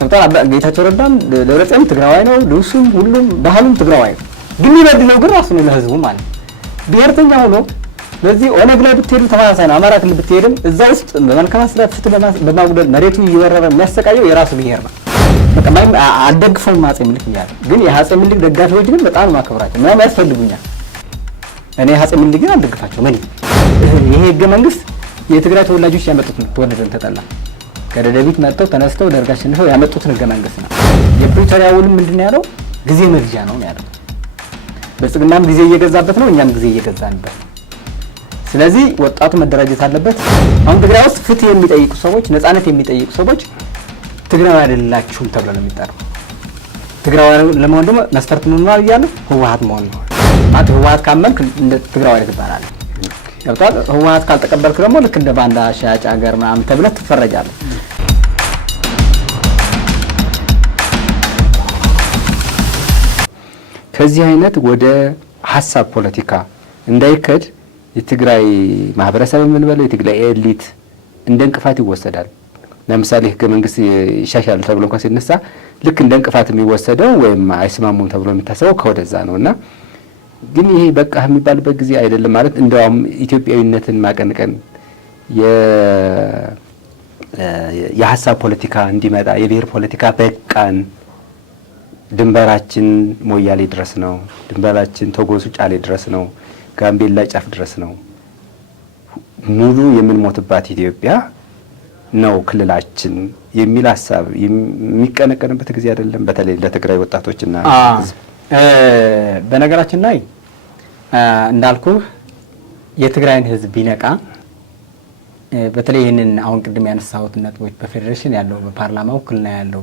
ተጣጣ ጌታቸው ረዳም ለረጸም ትግራዋይ ነው ልብሱም ሁሉም ባህሉም ትግራዋይ ግን ይበድለው ግን ራሱ ነው ለህዝቡ ማለት ብሔርተኛ ሆኖ በዚህ ኦነግ ላይ ብትሄዱ ተማሳሳይ ነው አማራ ክልል ብትሄድም እዛ ውስጥ በመልካም አስተዳደር ፍትህ በማጉደል መሬቱ እየወረረ የሚያሰቃየው የራሱ ብሔር ነው በቃ አልደግፈውም አፄ ምኒልክ ይላል ግን የአፄ ምኒልክ ደጋፊዎች ግን በጣም ማከብራቸው ምንም ያስፈልጉኛል እኔ አፄ ምኒልክ ግን አልደግፋቸው ምን ይሄ ህገ መንግስት የትግራይ ተወላጆች ያመጡት ነው ተወደደን ተጠላ ከደደቢት መጥተው ተነስተው ደርጋችን ነው ያመጡት ህገ መንግስት ነው የፕሪቶሪያ ውል ምንድነው ያለው ጊዜ መግዣ ነው ያለው በጽግናም ጊዜ እየገዛበት ነው እኛም ጊዜ እየገዛንበት ስለዚህ ወጣቱ መደራጀት አለበት አሁን ትግራይ ውስጥ ፍትህ የሚጠይቁ ሰዎች ነፃነት የሚጠይቁ ሰዎች ትግራይ አይደላችሁም ተብሎ ነው የሚጠራው ትግራይ ለመሆን ደግሞ መስፈርት ምን ነው ያለው ህወሓት መሆን ነው ማለት ህወሓት ካመንክ እንደ ትግራይ አይደል ይባላል ያውጣ ህወሓት ካልተቀበልክ ደግሞ ልክ እንደ ባንዳ ሻጭ ሀገር ምናምን ተብለህ ትፈረጃለህ ከዚህ አይነት ወደ ሐሳብ ፖለቲካ እንዳይከድ የትግራይ ማህበረሰብ ምን በለው የትግራይ ኤሊት እንደ እንቅፋት ይወሰዳል ለምሳሌ ህገ መንግስት ይሻሻል ተብሎ እንኳን ሲነሳ ልክ እንደ እንቅፋት የሚወሰደው ወይም አይስማሙም ተብሎ የሚታሰበው ከወደዛ ነውና ግን ይሄ በቃ የሚባልበት ጊዜ አይደለም ማለት እንደውም ኢትዮጵያዊነትን ማቀንቀን የሐሳብ ፖለቲካ እንዲመጣ የብሔር ፖለቲካ በቃን ድንበራችን ሞያሌ ድረስ ነው ድንበራችን ቶጎሱ ጫሌ ድረስ ነው ጋምቤላ ጫፍ ድረስ ነው ሙሉ የምንሞትባት ኢትዮጵያ ነው ክልላችን የሚል ሐሳብ የሚቀነቀንበት ጊዜ አይደለም በተለይ ለትግራይ ወጣቶችና በነገራችን ላይ እንዳልኩ የትግራይን ህዝብ ቢነቃ በተለይ ይሄንን አሁን ቅድም ያነሳሁት ነጥቦች በፌደሬሽን ያለው በፓርላማው ክልና ያለው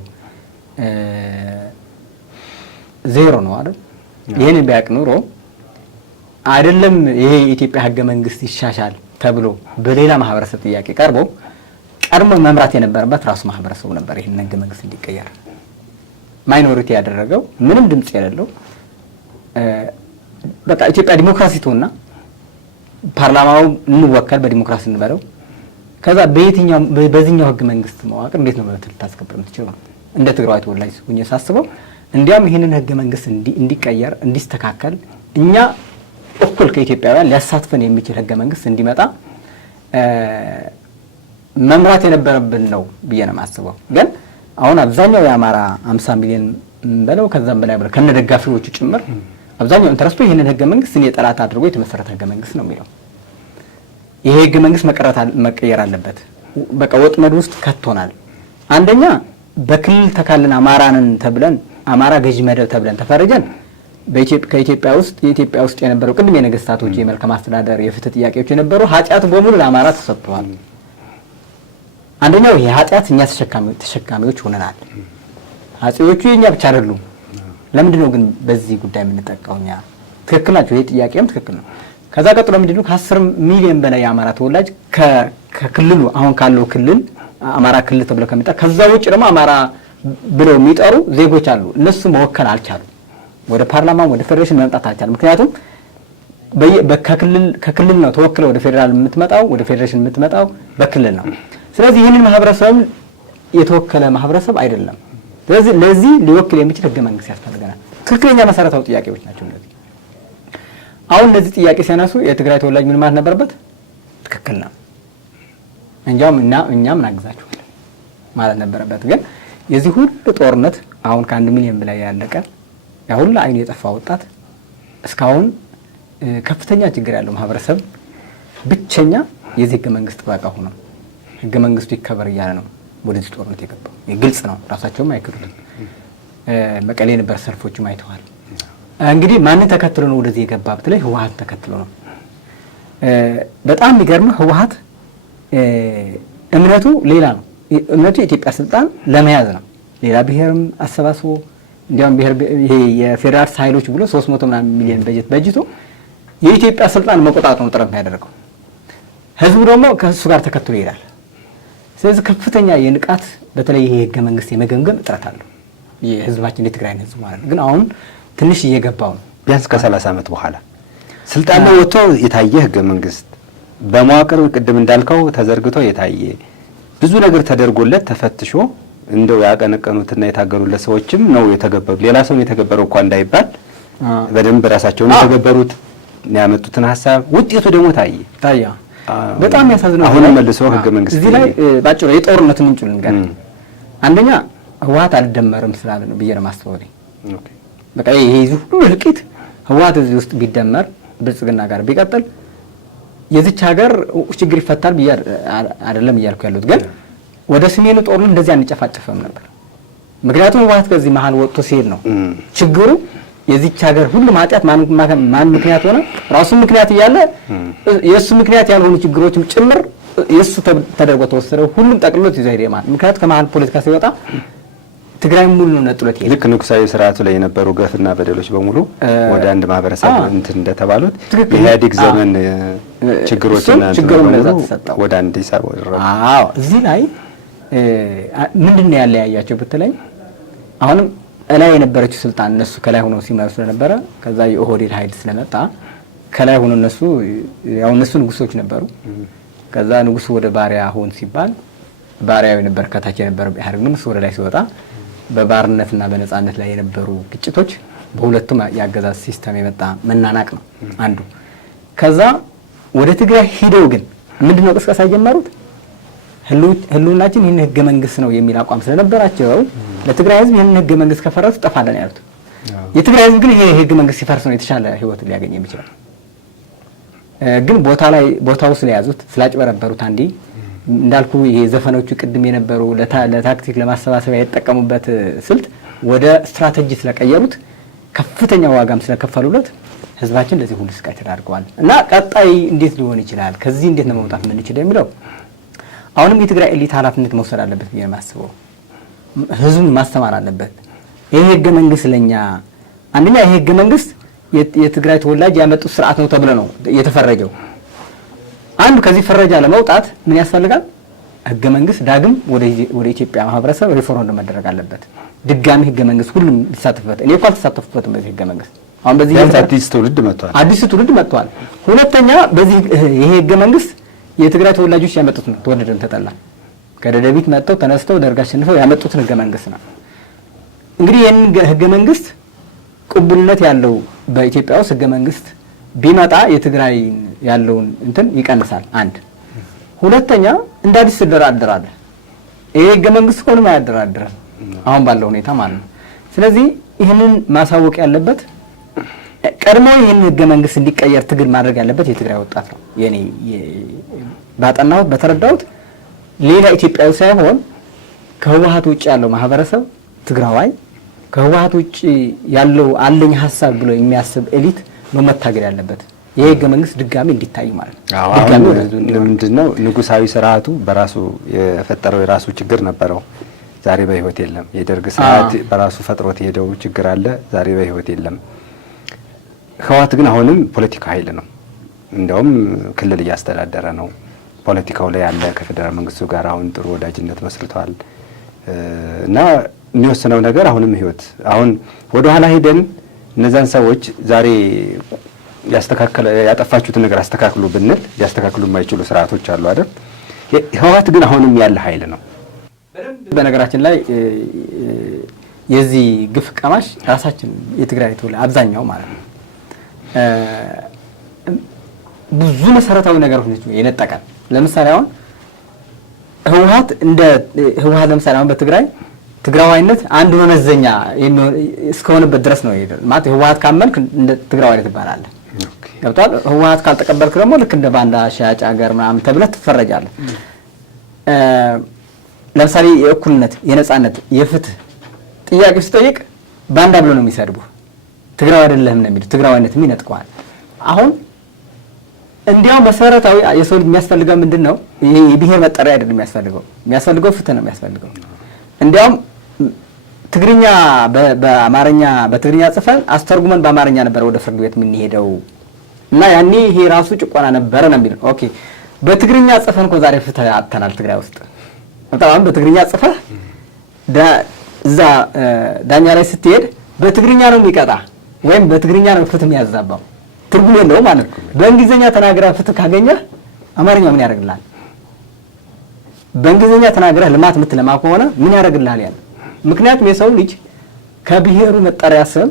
ዜሮ ነው አይደል ይሄንን ቢያቅ ኑሮ አይደለም ይሄ የኢትዮጵያ ህገ መንግስት ይሻሻል ተብሎ በሌላ ማህበረሰብ ጥያቄ ቀርሞ መምራት የነበረበት ራሱ ማህበረሰቡ ነበር ይሄን ህገ መንግስት እንዲቀየር ማይኖሪቲ ያደረገው ምንም ድምጽ የሌለው በቃ ኢትዮጵያ ዲሞክራሲ ተውና ፓርላማው እንወከል በዲሞክራሲ እንበለው ከዛ በዚህኛው ህገ መንግስት መዋቅር እንዴት ነው መብት ልታስከብር የምትችለው እንደ ትግራይ ተወላጅ ሆኜ ሳስበው እንዲያም ይሄንን ህገ መንግስት እንዲቀየር እንዲስተካከል እኛ እኩል ከኢትዮጵያውያን ሊያሳትፈን የሚችል ህገ መንግስት እንዲመጣ መምራት የነበረብን ነው ብዬ ነው የማስበው ግን አሁን አብዛኛው የአማራ 50 ሚሊዮን በለው ከዛም በላይ ብለ ከነደጋፊዎቹ ጭምር አብዛኛው ኢንተረስቱ ይሄንን ህገ መንግስት እኔ ጠላት አድርጎ የተመሰረተ ህገ መንግስት ነው የሚለው ይሄ ህገ መንግስት መቀየር አለበት በቃ ወጥመድ ውስጥ ከቶናል አንደኛ በክልል ተካልን አማራንን ተብለን አማራ ገዥ መደብ ተብለን ተፈረጀን ከኢትዮጵያ ውስጥ የነበረው ቅድም የነገስታቶች የመልካም አስተዳደር የፍትህ ጥያቄዎች የነበሩ ኃጢያት በሙሉ ለአማራ ተሰጥቷል አንደኛው ይሄ ኃጢያት እኛ ተሸካሚዎች ሆነናል አጼዎቹ የኛ ብቻ አይደሉም ለምንድነው ግን በዚህ ጉዳይ የምንጠቃውኛ ትክክል ናቸው ይሄ ጥያቄም ትክክል ነው ከዛ ቀጥሎ ምንድነው ከ10 ሚሊዮን በላይ የአማራ ተወላጅ ከክልሉ አሁን ካለው ክልል አማራ ክልል ተብሎ ከመጣ ከዛ ውጭ ደግሞ አማራ ብለው የሚጠሩ ዜጎች አሉ እነሱ መወከል አልቻሉ ወደ ፓርላማው ወደ ፌደሬሽን መምጣት አልቻሉ ምክንያቱም ከክልል ነው ተወክለው ወደ ፌደራል የምትመጣው ወደ ፌደሬሽን የምትመጣው በክልል ነው ስለዚህ ይሄንን ማህበረሰብ የተወከለ ማህበረሰብ አይደለም ስለዚህ ለዚህ ሊወክል የሚችል ህገ መንግስት ያስፈልገናል ትክክለኛ መሰረታዊ ጥያቄዎች ናቸው እነዚህ አሁን እነዚህ ጥያቄ ሲያነሱ የትግራይ ተወላጅ ምን ማለት ነበርበት ትክክል ነው እኛም እናግዛችሁ ማለት ነበረበት ግን የዚህ ሁሉ ጦርነት አሁን ከ1 ሚሊዮን በላይ ያለቀ ያ ሁሉ አይን የጠፋ ወጣት እስካሁን ከፍተኛ ችግር ያለው ማህበረሰብ ብቸኛ የዚህ ህገ መንግስት ባቃ ሆኖ ህገ መንግስቱ ይከበር ይያለ ነው ወደዚህ ጦርነት የገባው ግልጽ ነው ራሳቸውም አይክዱት መቀሌ ነበር ሰልፎችም አይተዋል እንግዲህ ማንን ተከትሎ ነው ወደዚህ የገባ በተለይ ህወሓት ተከትሎ ነው በጣም የሚገርመው ህወሓት እምነቱ ሌላ ነው እምነቱ የኢትዮጵያ ስልጣን ለመያዝ ነው ሌላ ብሔርም አሰባስቦ እንዲያውም ይሄ የፌደራል ኃይሎች ብሎ 300 ሚሊዮን በጀት በጅቶ የኢትዮጵያ ስልጣን መቆጣጠር ነው ጥረት ያደረገው ህዝቡ ደግሞ ከሱ ጋር ተከትሎ ይላል ስለዚህ ከፍተኛ የንቃት በተለይ ይሄ ህገ መንግስት የመገምገም ጥረት አለው የህዝባችን የትግራይን ህዝብ ማለት ግን አሁን ትንሽ እየገባው ነው ቢያንስ ከ30 ዓመት በኋላ ስልጣን ላይ ወጥቶ የታየ ህገ መንግስት በመዋቅር ቅድም እንዳልከው ተዘርግቶ የታየ ብዙ ነገር ተደርጎለት ተፈትሾ እንደው ያቀነቀኑትና የታገሉለት ሰዎችም ነው የተገበሩ ሌላ ሰው ነው የተገበረው እንኳን እንዳይባል በደንብ ራሳቸው ነው የተገበሩት ያመጡትን ሐሳብ ውጤቱ ደግሞ ታየ በጣም ያሳዝነው አሁን መልሶ ህገ መንግስት እዚህ ላይ ባጭሩ የጦርነት ምንጭ ልንገር አንደኛ ህወሓት አልደመረም ስላለ ነው ብዬ ነው ማስተዋል ኦኬ በቃ ይሄ ሁሉ ልቂት ህወሓት እዚህ ውስጥ ቢደመር ብልጽግና ጋር ቢቀጥል የዚች ሀገር ችግር ይፈታል ብዬ አይደለም እያልኩ ያሉት ግን ወደ ሰሜኑ ጦርነት እንደዚህ አንጨፋጨፈም ነበር ምክንያቱም ህወሓት ከዚህ መሃል ወጥቶ ሲሄድ ነው ችግሩ የዚች ሀገር ሁሉ ማጥያት ማን ምክንያት ሆነ ራሱ ምክንያት ይያለ የሱ ምክንያት ያልሆኑ ችግሮችም ጭምር የሱ ተደርጎ ተወሰደው ሁሉም ጠቅልሎት ይዘው ሄደ ማለት ምክንያቱም ከመሃል ፖለቲካ ሲወጣ ትግራይ ሙሉ ነው ነጥሎት ይሄ ልክ ንጉሳዊ ስርዓቱ ላይ የነበሩ ገፍና በደሎች በሙሉ ወደ አንድ ማህበረሰብ እንትን እንደተባሉት የኢህአዴግ ዘመን ችግሮችና ወደ አንድ ሂሳብ ወረዱ አዎ እዚህ ላይ ምንድነው ያለያያቸው በተለይ አሁንም እላይ የነበረችው ስልጣን እነሱ ከላይ ሆነው ሲመሩ ስለነበረ ከዛ የኦህዴድ ኃይል ስለመጣ ከላይ ሆነው እነሱ ያው እነሱ ንጉሶች ነበሩ ከዛ ንጉሱ ወደ ባሪያ ሆን ሲባል ባሪያው የነበረ ከታች የነበረ ኢህአዴግ ንጉስ ወደ ላይ ሲወጣ በባርነትና በነጻነት ላይ የነበሩ ግጭቶች በሁለቱም ያገዛዝ ሲስተም የመጣ መናናቅ ነው አንዱ ከዛ ወደ ትግራይ ሄደው ግን ምንድነው ቅስቀሳ የጀመሩት ህልውናችን ይሄን ህገ መንግስት ነው የሚል አቋም ስለነበራቸው ለትግራይ ህዝብ ይሄን ህገ መንግስት ከፈረሱ ጠፋለን ያሉት የትግራይ ህዝብ ግን ይሄ ህገ መንግስት ሲፈርስ ነው የተሻለ ህይወት ሊያገኝ የሚችለው ግን ቦታው ስለያዙት ስላጭበረበሩት አንዲ እንዳልኩ ይሄ ዘፈኖቹ ቅድም የነበሩ ለታክቲክ ለማሰባሰቢያ የተጠቀሙበት ስልት ወደ ስትራቴጂ ስለቀየሩት ከፍተኛ ዋጋም ስለከፈሉለት ህዝባችን ለዚህ ሁሉ ስቃይ ተዳርገዋል እና ቀጣይ እንዴት ሊሆን ይችላል ከዚህ እንዴት ነው መውጣት ምን ይችላል የሚለው አሁንም የትግራይ ኤሊት ኃላፊነት መውሰድ አለበት ብዬ ማስበው ህዝቡን ማስተማር አለበት ይሄ ህገ መንግስት ለኛ አንደኛ ይሄ ህገ መንግስት የትግራይ ተወላጅ ያመጡት ስርዓት ነው ተብሎ ነው የተፈረጀው አንዱ ከዚህ ፈረጃ ለመውጣት ምን ያስፈልጋል ህገ መንግስት ዳግም ወደ ኢትዮጵያ ማህበረሰብ ሪፎርም መደረግ አለበት ድጋሚ ህገ መንግስት ሁሉም ሊሳተፍበት እኔ እንኳን ተሳተፍኩበት በዚህ ህገ መንግስት አሁን በዚህ አዲስ ትውልድ መጥቷል ሁለተኛ በዚህ ይሄ ህገ መንግስት የትግራይ ተወላጆች ያመጡት ነው ተወደደም ተጠላ ከደደቢት መጥተው ተነስተው ደርጋ አሸንፈው ያመጡት ህገ መንግስት ነው እንግዲህ ይሄን ህገ መንግስት ቅቡልነት ያለው በኢትዮጵያ ውስጥ ህገ መንግስት ቢመጣ የትግራይ ያለውን እንትን ይቀንሳል አንድ ሁለተኛ እንደ አዲስ ተደራደራለ ይሄ ህገ መንግስት ሆኖ ያደራደራል አሁን ባለው ሁኔታ ማለት ነው ስለዚህ ይሄንን ማሳወቅ ያለበት ቀድሞ ይሄን ህገ መንግስት እንዲቀየር ትግል ማድረግ ያለበት የትግራይ ወጣት ነው የኔ ባጠናው በተረዳውት ሌላ ኢትዮጵያዊ ሳይሆን ከህወሓት ውጭ ያለው ማህበረሰብ ትግራዋይ ከህወሓት ውጭ ያለው አለኝ ሐሳብ ብሎ የሚያስብ ኤሊት ነው መታገል ያለበት ይሄ ህገ መንግስት ድጋሚ እንዲታይ ማለት ነው ድጋሚ ምንድነው ንጉሳዊ ስርዓቱ በራሱ የፈጠረው የራሱ ችግር ነበረው ዛሬ በህይወት የለም የደርግ ስርዓት በራሱ ፈጥሮት የሄደው ችግር አለ ዛሬ በህይወት የለም ህወሓት ግን አሁንም ፖለቲካ ኃይል ነው እንደውም ክልል እያስተዳደረ ነው ፖለቲካው ላይ ያለ ከፌደራል መንግስቱ ጋር አሁን ጥሩ ወዳጅነት መስርቷል እና የሚወስነው ነገር አሁንም ህይወት አሁን ወደ ኋላ ሄደን እነዛን ሰዎች ዛሬ ያጠፋችሁት ነገር አስተካክሉ ብንል ያስተካክሉ የማይችሉ ስርዓቶች አሉ አይደል ህወሓት ግን አሁንም ያለ ኃይል ነው በነገራችን ላይ የዚህ ግፍ ቀማሽ ራሳችን የትግራይ ተወላጅ አብዛኛው ማለት ነው ብዙ መሰረታዊ ነገሮች ነው የነጠቀን ለምሳሌ አሁን ህወሓት ለምሳሌ አሁን በትግራይ ትግራዋይነት አንድ መመዘኛ እስከሆነበት ድረስ ነው ይሄዳል ማለት ህወሓት ካመንክ እንደ ትግራዋይነት ይባላል ገብቷል ህወሓት ካልተቀበልክ ደግሞ ልክ እንደ ባንዳ ሻጭ ሀገር ምናምን ተብለህ ትፈረጃለህ ለምሳሌ የእኩልነት የነጻነት የፍትህ ጥያቄ ሲጠይቅ ባንዳ ብሎ ነው የሚሰድቡ ትግራው አይደለም ነው የሚሉ ትግራዋይነት የሚነጥቀዋል አሁን እንዲያው መሰረታዊ የሰው ልጅ የሚያስፈልገው ምንድነው ይሄ የብሔር መጠሪያ አይደለም የሚያስፈልገው ፍትህ ነው የሚያስፈልገው እንዲያው ትግርኛ በአማርኛ በትግርኛ ጽፈን አስተርጉመን በአማርኛ ነበር ወደ ፍርድ ቤት ምን ሄደው እና ያኔ ይሄ ራሱ ጭቆና ነበር ነው የሚለው ኦኬ በትግርኛ ጽፈን እኮ ዛሬ ፍትህ አጥተናል ትግራይ ውስጥ በጣም በትግርኛ ጽፈህ እዛ ዳኛ ላይ ስትሄድ በትግርኛ ነው የሚቀጣ ወይም በትግርኛ ነው ፍትህ የሚያዛባው ትርጉም የለውም ማለት ነው በእንግሊዘኛ ተናግራ ፍትህ ካገኘ አማርኛ ምን ያደርግልሃል በእንግሊዝኛ ተናግረህ ልማት የምትለማ ከሆነ ምን ያደርግልሃል ያለ? ምክንያቱም የሰው ልጅ ከብሔሩ መጠሪያ ስም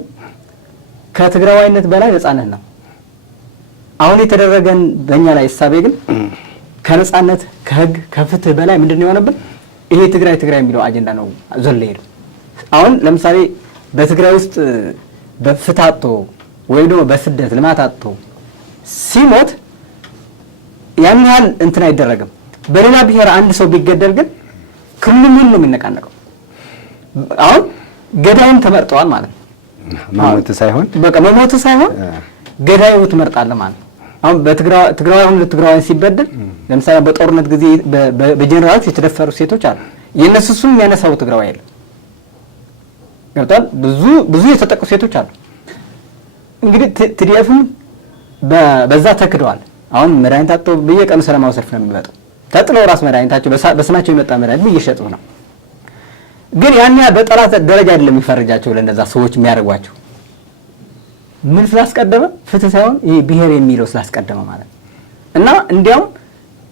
ከትግራዋይነት በላይ ነፃነት ነው። አሁን የተደረገን በእኛ ላይ እሳቤ ግን ከነፃነት ከህግ ከፍትህ በላይ ምንድነው የሆነብን? ይሄ ትግራይ የሚለው አጀንዳ ነው ዘለ ሄደው። አሁን ለምሳሌ በትግራይ ውስጥ በፍትህ አጥቶ ወይም ደግሞ በስደት ልማት አጥቶ ሲሞት ያን ያህል እንትን አይደረግም። በሌላ ብሔር አንድ ሰው ቢገደል ግን ክልሉን ነው የሚነቃነቀው። አሁን ገዳይም ተመርጠዋል ማለት ነው። መሞት ሳይሆን ገዳዩ ትመርጣለህ ማለት ነው። አሁን በትግራይ ሲበደል ለምሳሌ በጦርነት ጊዜ በጀነራሎች የተደፈሩ ሴቶች አሉ። የነሱ ስም የሚያነሳው ትግራይ አይደለም። ገብቷል። ብዙ የተጠቁ ሴቶች አሉ። እንግዲህ TDFም በዛ ተክደዋል። አሁን መድኃኒት አጥተው በየቀኑ ሰላማዊ ሰልፍ ነው የሚመጣው። ተጥለው ራስ መድኃኒታቸው በስማቸው የመጣ መድኃኒት እየሸጡ ነው። ግን ያን በጠላት ደረጃ አይደለም የሚፈርጃቸው ለነዛ ሰዎች የሚያደርጓቸው ምን ስላስቀደመ ፍትህ ሳይሆን ይሄ ብሔር የሚለው ስላስቀደመ ማለት እና እንዲያውም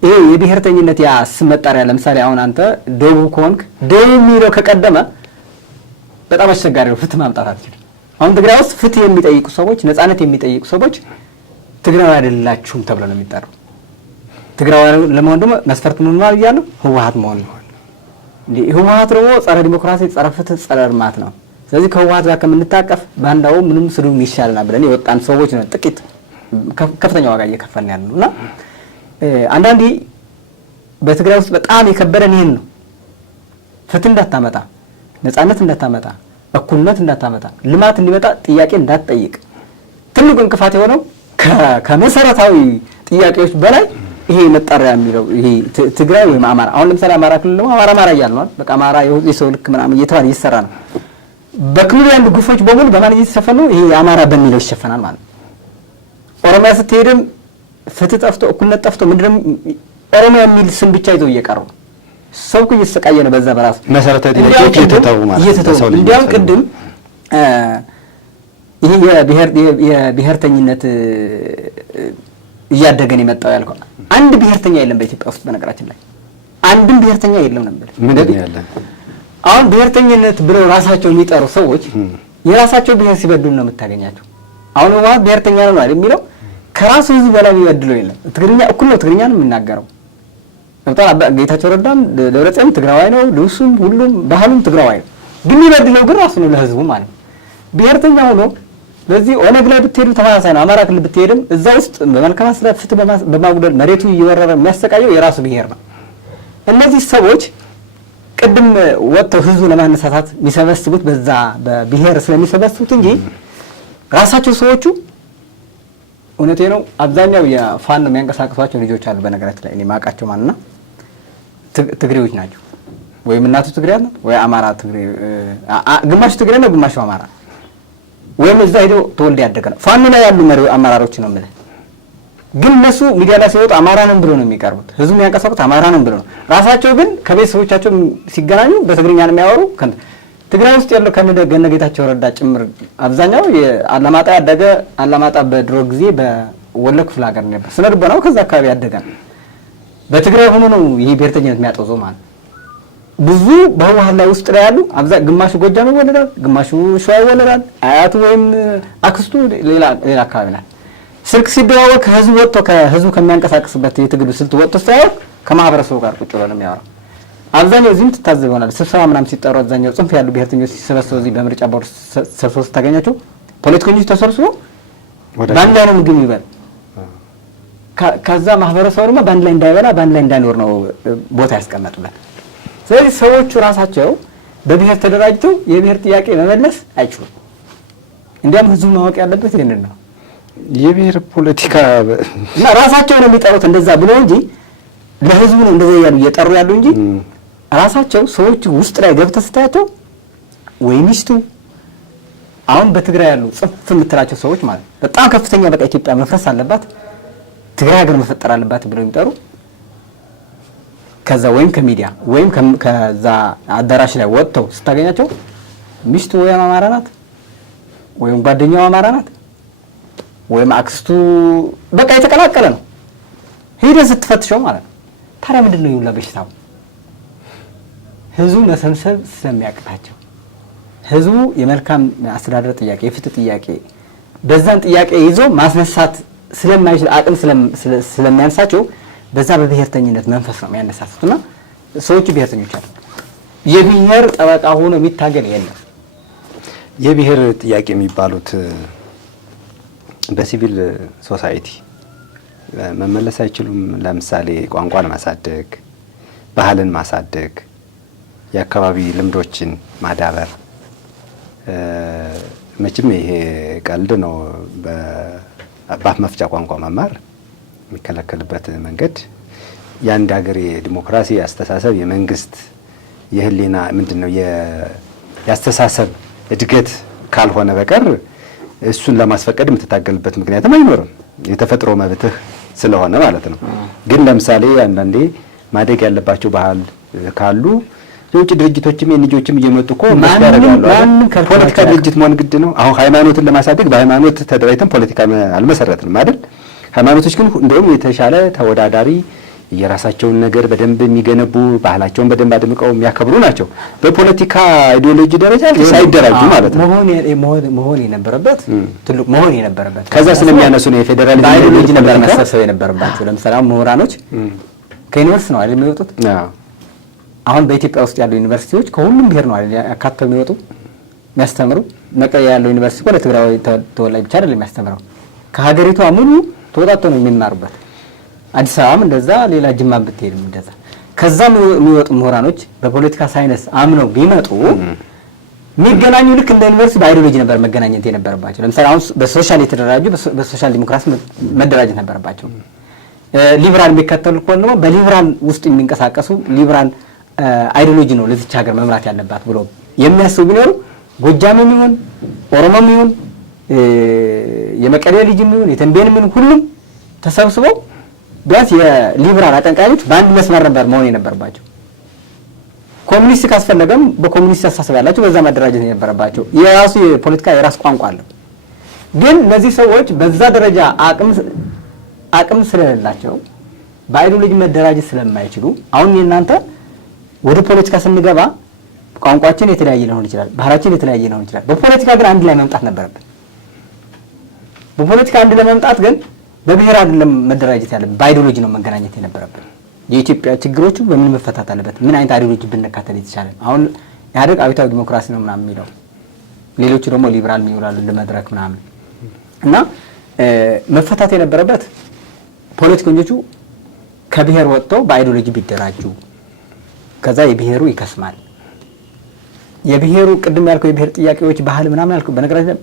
ይሄ የብሔርተኝነት ያ ስም መጣሪያ ለምሳሌ አሁን አንተ ደቡብ ከሆንክ ደቡብ የሚለው ከቀደመ በጣም አስቸጋሪ ነው። ፍትህ ማምጣት አትችልም። አሁን ትግራይ ውስጥ ፍትህ የሚጠይቁ ሰዎች ነፃነት የሚጠይቁ ሰዎች ትግራይ አይደላችሁም ተብሎ ነው የሚጠራው። ትግራይ ለመሆን ደግሞ መስፈርት ምን ማለት ያለው ህወሓት መሆን ነው። ህወሓት ደግሞ ጸረ ዲሞክራሲ፣ ጸረ ፍትህ፣ ጸረ ልማት ነው። ስለዚህ ከህወሓት ጋር ከምንታቀፍ ባንዳው ምንም ስሉም ይሻልና ብለን የወጣን ሰዎች ነው ጥቂት ከፍተኛ ዋጋ እየከፈልን ያለው እና አንዳንዴ በትግራይ ውስጥ በጣም የከበደን ይሄን ነው። ፍትህ እንዳታመጣ፣ ነፃነት እንዳታመጣ፣ እኩልነት እንዳታመጣ፣ ልማት እንዲመጣ ጥያቄ እንዳትጠይቅ ትልቁ እንቅፋት የሆነው ከመሰረታዊ ጥያቄዎች በላይ ይሄ መጣሪያ የሚለው ይሄ ትግራይ ወይም አማራ። አሁን ለምሳሌ አማራ ክልል ነው አማራ እያልን ነው። በቃ አማራ የሰው ልክ ምናምን እየተባለ እየተሰራ ነው። በክልሉ ያሉ ግፎች በሙሉ በማን እየተሸፈኑ ነው? ይሄ አማራ በሚለው ይሸፈናል ማለት ነው። ኦሮሚያ ስትሄድም ፍትህ ጠፍቶ እኩልነት ጠፍቶ ምንድነው ኦሮሚያ የሚል ስም ብቻ ይዘው እየቀሩ ሰው እኮ እየተሰቃየ ነው። በዛ በራሱ መሰረታዊ ጥያቄዎች እየተተው ማለት ነው። እንዲያውም ቅድም ይሄ የብሔርተኝነት እያደገን የመጣው ያልከው አንድ ብሔርተኛ የለም በኢትዮጵያ ውስጥ። በነገራችን ላይ አንድም ብሔርተኛ የለም ነበር። ምንድነው ያለ? አሁን ብሔርተኝነት ብለው ራሳቸው የሚጠሩ ሰዎች የራሳቸው ብሔር ሲበድሉ ነው የምታገኛቸው። አሁን ህወሓት ብሔርተኛ ነው አይደል የሚለው ከራሱ ህዝብ በላይ የሚበድለው የለም። ትግርኛ እኩል ነው፣ ትግርኛ ነው የሚናገረው። ጌታቸው ረዳም ደብረጽዮን ትግራዋይ ነው፣ ልብሱም ሁሉም ባህሉም ትግራዋይ ነው። ግን የሚበድለው ግን ራሱ ነው ለህዝቡ ማለት ነው። ብሔርተኛ ሆኖ በዚህ ኦነግ ላይ ብትሄዱ ተመሳሳይ ነው። አማራ ክልል ብትሄድም እዛ ውስጥ በመልካም አስተዳደር ፍትህ በማጉደል መሬቱ እየወረረ የሚያሰቃየው የራሱ ብሔር ነው። እነዚህ ሰዎች ቅድም ወጥተው ህዝቡ ለማነሳሳት የሚሰበስቡት በዛ በብሔር ስለሚሰበስቡት እንጂ ራሳቸው ሰዎቹ እውነቴ ነው አብዛኛው የፋኖ የሚያንቀሳቅሷቸው ልጆች አሉ። በነገራችን ላይ እኔ ማውቃቸው ማንና ትግሬዎች ናቸው። ወይም እናቱ ትግሬ አለ ወይ አማራ ትግሬ፣ ግማሽ ትግሬ ነው ግማሽ አማራ፣ ወይም እዛ ሄዶ ተወልደ ያደገ ነው። ፋኖ ላይ ያሉ መሪ አመራሮች ነው የምልህ። ግን እነሱ ሚዲያ ላይ ሲወጡ አማራንም ብሎ ነው የሚቀርቡት። ህዝቡ የሚያንቀሳቅሱት አማራንም ብሎ ነው። ራሳቸው ግን ከቤተሰቦቻቸው ሲገናኙ በትግርኛ ነው የሚያወሩ። ትግራይ ውስጥ ያለው ከነ ጌታቸው ረዳ ጭምር አብዛኛው የአላማጣ ያደገ አላማጣ በድሮ ጊዜ በወሎ ክፍለ ሀገር ነበር። ስነ ልቦናው ከዛ አካባቢ ያደገ ነው። በትግራይ ሆኖ ነው ይሄ ብሔርተኝነት የሚያጠዘው ማለት ብዙ በህወሓት ላይ ውስጥ ላይ ያሉ ግማሹ ጎጃም ይወለዳል፣ ግማሹ ሸዋ ይወለዳል። አያቱ ወይም አክስቱ ሌላ አካባቢ ናት። ስልክ ሲደዋወል ከህዝቡ ወጥቶ ከህዝቡ ከሚያንቀሳቅስበት የትግሉ ስልት ወጥቶ ሳይሆን ከማህበረሰቡ ጋር ቁጭ ብሎ ነው የሚያወራው። አብዛኛው እዚህም ትታዘብ ይሆናል። ስብሰባ ምናምን ሲጠሩ አብዛኛው ጽንፍ ያሉ ብሔርተኞች ሲሰበሰቡ እዚህ በምርጫ ቦርድ ሰብስበው ስታገኛቸው ፖለቲከኞች ተሰብስበው በአንድ ላይ ነው ምግብ ይበል። ከዛ ማህበረሰቡ ደግሞ በአንድ ላይ እንዳይበላ በአንድ ላይ እንዳይኖር ነው ቦታ ያስቀመጡለት። ስለዚህ ሰዎቹ ራሳቸው በብሔር ተደራጅተው የብሔር ጥያቄ መመለስ አይችሉም። እንዲያም ህዝቡ ማወቅ ያለበት ይሄንን ነው። የብሔር ፖለቲካ እና ራሳቸው ነው የሚጠሩት እንደዛ ብሎ እንጂ ለህዝቡ ነው እንደዛ ያሉ እየጠሩ ያሉ እንጂ ራሳቸው ሰዎች ውስጥ ላይ ገብተህ ስታያቸው ወይ ሚስቱ አሁን በትግራይ ያሉ ጽንፍ የምትላቸው ሰዎች ማለት በጣም ከፍተኛ በቃ ኢትዮጵያ መፍረስ አለባት ትግራይ ሀገር መፈጠር አለባት ብለው የሚጠሩ ከዛ ወይም ከሚዲያ ወይም ከዛ አዳራሽ ላይ ወጥተው ስታገኛቸው ሚስቱ ወይም አማራ ናት ወይም ጓደኛው አማራ ናት ወይም አክስቱ በቃ የተቀላቀለ ነው። ሄደህ ስትፈትሸው ማለት ነው። ታዲያ ምንድነው ይውላ በሽታው? ህዝቡ መሰብሰብ ስለሚያቅታቸው ህዝቡ የመልካም አስተዳደር ጥያቄ የፍትህ ጥያቄ በዛን ጥያቄ ይዞ ማስነሳት ስለማይችል አቅም ስለሚያንሳቸው በዛ በብሔርተኝነት መንፈስ ነው የሚያነሳሱትና ሰዎቹ ብሔርተኞች አሉ። የብሔር ጠበቃ ሆኖ የሚታገል የለም። የብሔር ጥያቄ የሚባሉት በሲቪል ሶሳይቲ መመለስ አይችሉም። ለምሳሌ ቋንቋን ማሳደግ፣ ባህልን ማሳደግ፣ የአካባቢ ልምዶችን ማዳበር። መቼም ይሄ ቀልድ ነው። በአፍ መፍቻ ቋንቋ መማር የሚከለከልበት መንገድ የአንድ ሀገር የዲሞክራሲ አስተሳሰብ የመንግስት የህሊና ምንድነው የአስተሳሰብ እድገት ካልሆነ በቀር እሱን ለማስፈቀድ የምትታገልበት ምክንያትም አይኖርም። የተፈጥሮ መብትህ ስለሆነ ማለት ነው። ግን ለምሳሌ አንዳንዴ ማደግ ያለባቸው ባህል ካሉ የውጭ ድርጅቶችም የልጆችም እየመጡ እኮ ፖለቲካ ድርጅት መሆን ግድ ነው። አሁን ሃይማኖትን ለማሳደግ በሃይማኖት ተደራጅተን ፖለቲካ አልመሰረትንም አይደል? ሃይማኖቶች ግን እንደውም የተሻለ ተወዳዳሪ የራሳቸውን ነገር በደንብ የሚገነቡ ባህላቸውን በደንብ አድምቀው የሚያከብሩ ናቸው። በፖለቲካ አይዲዮሎጂ ደረጃ ሳይደራጁ ማለት ነው መሆን የነበረበት ትልቅ መሆን የነበረበት ከዛ ስለሚያነሱ ነው የፌደራሊዝም አይዲዮሎጂ ነበር መሰብሰብ የነበረባቸው። ለምሳሌ ምሁራኖች ከዩኒቨርሲቲ ነው አይደል የሚወጡት? አሁን በኢትዮጵያ ውስጥ ያሉ ዩኒቨርሲቲዎች ከሁሉም ብሔር ነው አይደል አካተው የሚወጡ የሚያስተምሩ። መቀሌ ያለው ዩኒቨርሲቲ እኮ ለትግራይ ተወላጅ ብቻ አይደለም የሚያስተምረው፣ ከሀገሪቷ ሙሉ ተወጣጥቶ ነው የሚማሩበት። አዲስ አበባም እንደዛ፣ ሌላ ጅማ ብትሄድም እንደዛ። ከዛ የሚወጡ ምሁራኖች በፖለቲካ ሳይንስ አምነው ቢመጡ የሚገናኙ ልክ እንደ ዩኒቨርሲቲ በአይዲዮሎጂ ነበር መገናኘት የነበረባቸው። ለምሳሌ አሁን በሶሻል የተደራጁ በሶሻል ዲሞክራሲ መደራጀት ነበረባቸው። ሊበራል የሚከተሉ ከሆነ ደግሞ በሊበራል ውስጥ የሚንቀሳቀሱ ሊበራል አይዲዮሎጂ ነው ለዚች ሀገር መምራት ያለባት ብሎ የሚያስቡ ቢኖሩ ጎጃምም ይሁን ኦሮሞም ይሁን የመቀሌ ልጅም ይሁን የተንቤንም ይሁን ሁሉም ተሰብስበው ቢያንስ የሊበራል አጠንቃዮች በአንድ መስመር ነበር መሆን የነበረባቸው። ኮሙኒስት ካስፈለገም በኮሙኒስት አስተሳሰብ ያላቸው በዛ መደራጀት የነበረባቸው። የራሱ የፖለቲካ የራስ ቋንቋ አለው። ግን እነዚህ ሰዎች በዛ ደረጃ አቅም ስለሌላቸው በአይዲዮሎጂ መደራጀት ስለማይችሉ አሁን የእናንተ ወደ ፖለቲካ ስንገባ ቋንቋችን የተለያየ ሊሆን ይችላል፣ ባህላችን የተለያየ ሊሆን ይችላል። በፖለቲካ ግን አንድ ላይ መምጣት ነበረብን። በፖለቲካ አንድ ለመምጣት ግን በብሔር አይደለም መደራጀት ያለብን፣ በአይዲዮሎጂ ነው መገናኘት የነበረብን። የኢትዮጵያ ችግሮቹ በምን መፈታት አለበት፣ ምን አይነት አይዲዮሎጂ ብንከተል የተሻለ። አሁን ኢህአዴግ አብዮታዊ ዲሞክራሲ ነው ምናምን የሚለው፣ ሌሎቹ ደግሞ ሊበራል የሚውላሉ ለመድረክ ምናምን እና መፈታት የነበረበት ፖለቲከኞቹ ከብሔር ወጥተው በአይዲዮሎጂ ቢደራጁ ከዛ የብሔሩ ይከስማል። የብሔሩ ቅድም ያልከው የብሔር ጥያቄዎች ባህል ምናምን ያልከው በነገራችን